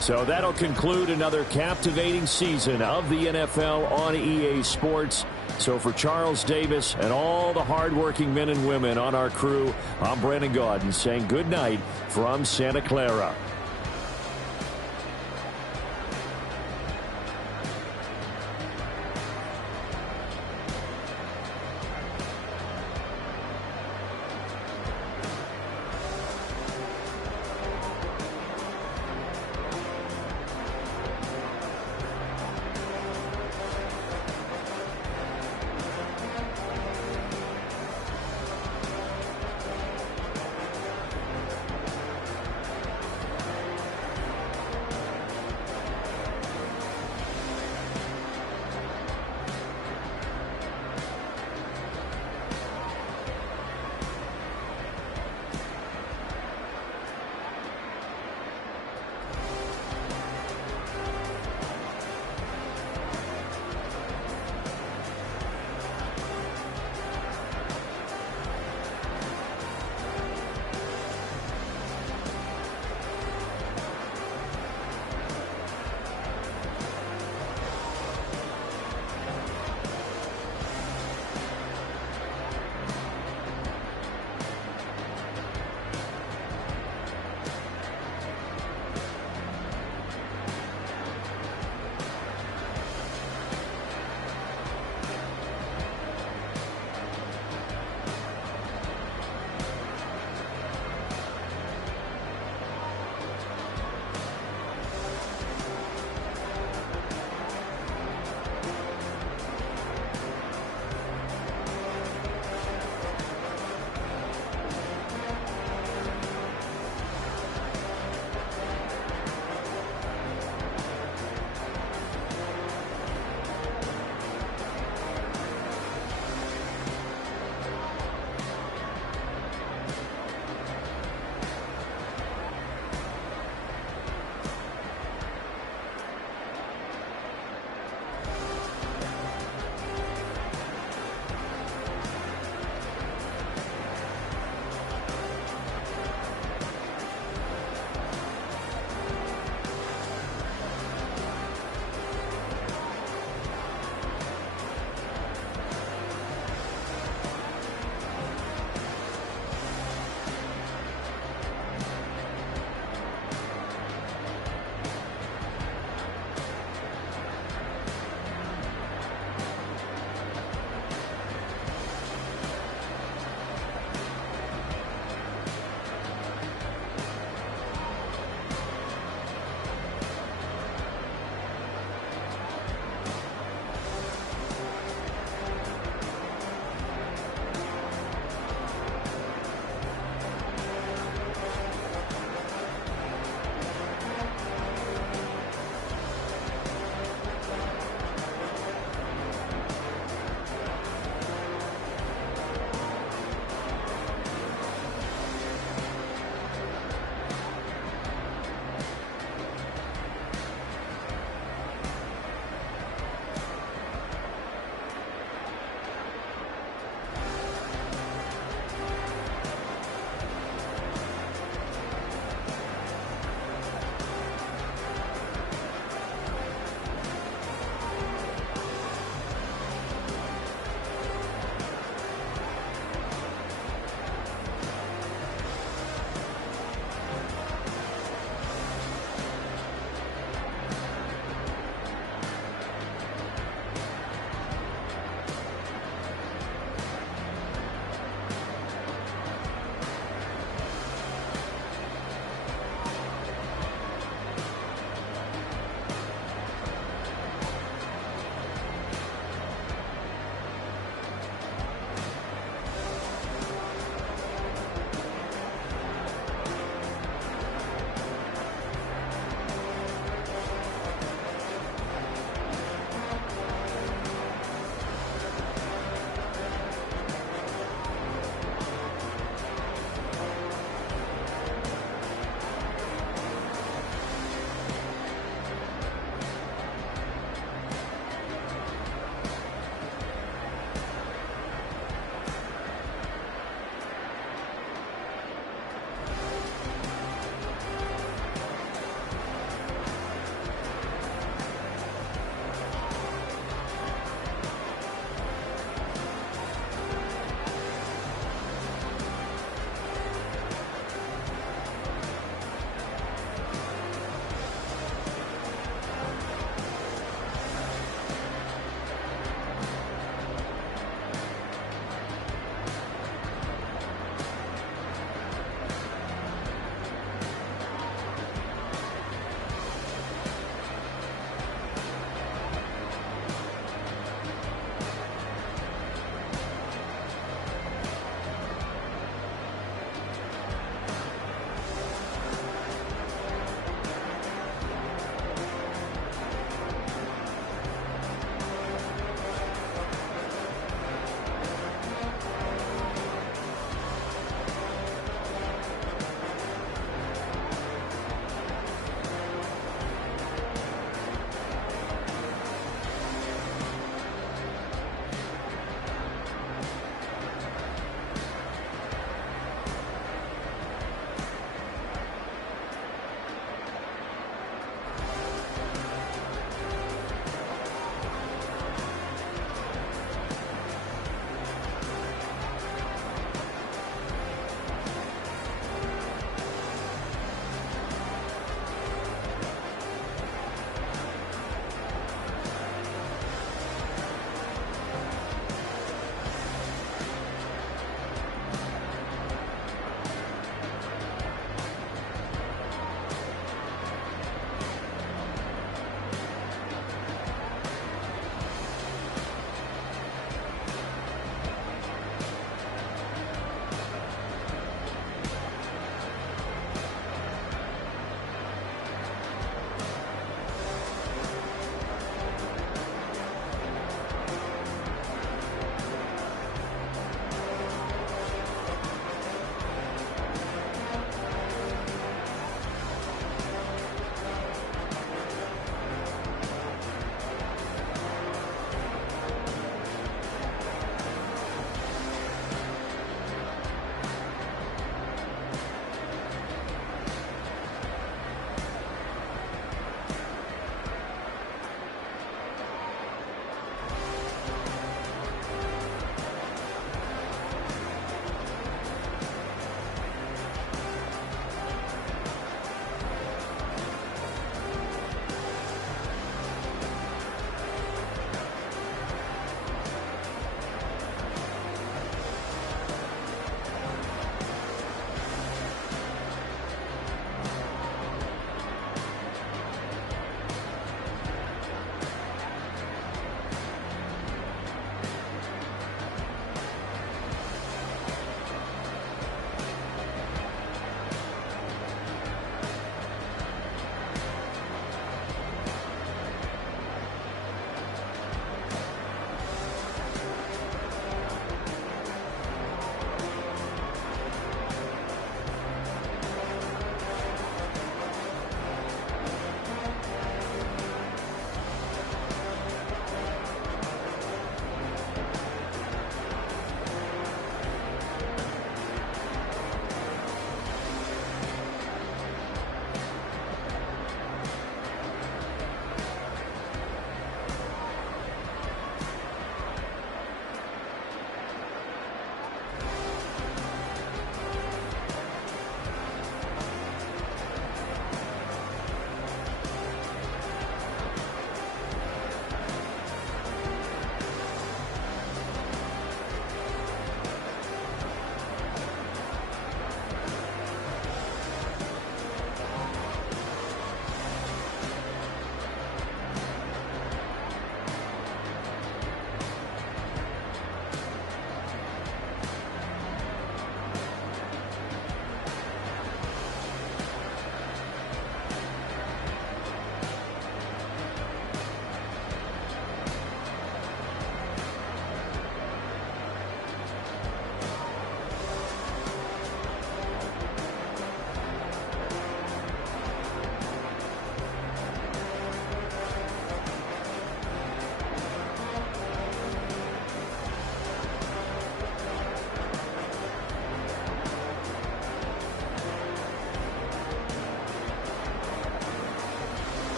So that'll conclude another captivating season of the NFL on EA Sports. So for Charles Davis and all the hardworking men and women on our crew, I'm Brandon Gaudin saying good night from Santa Clara.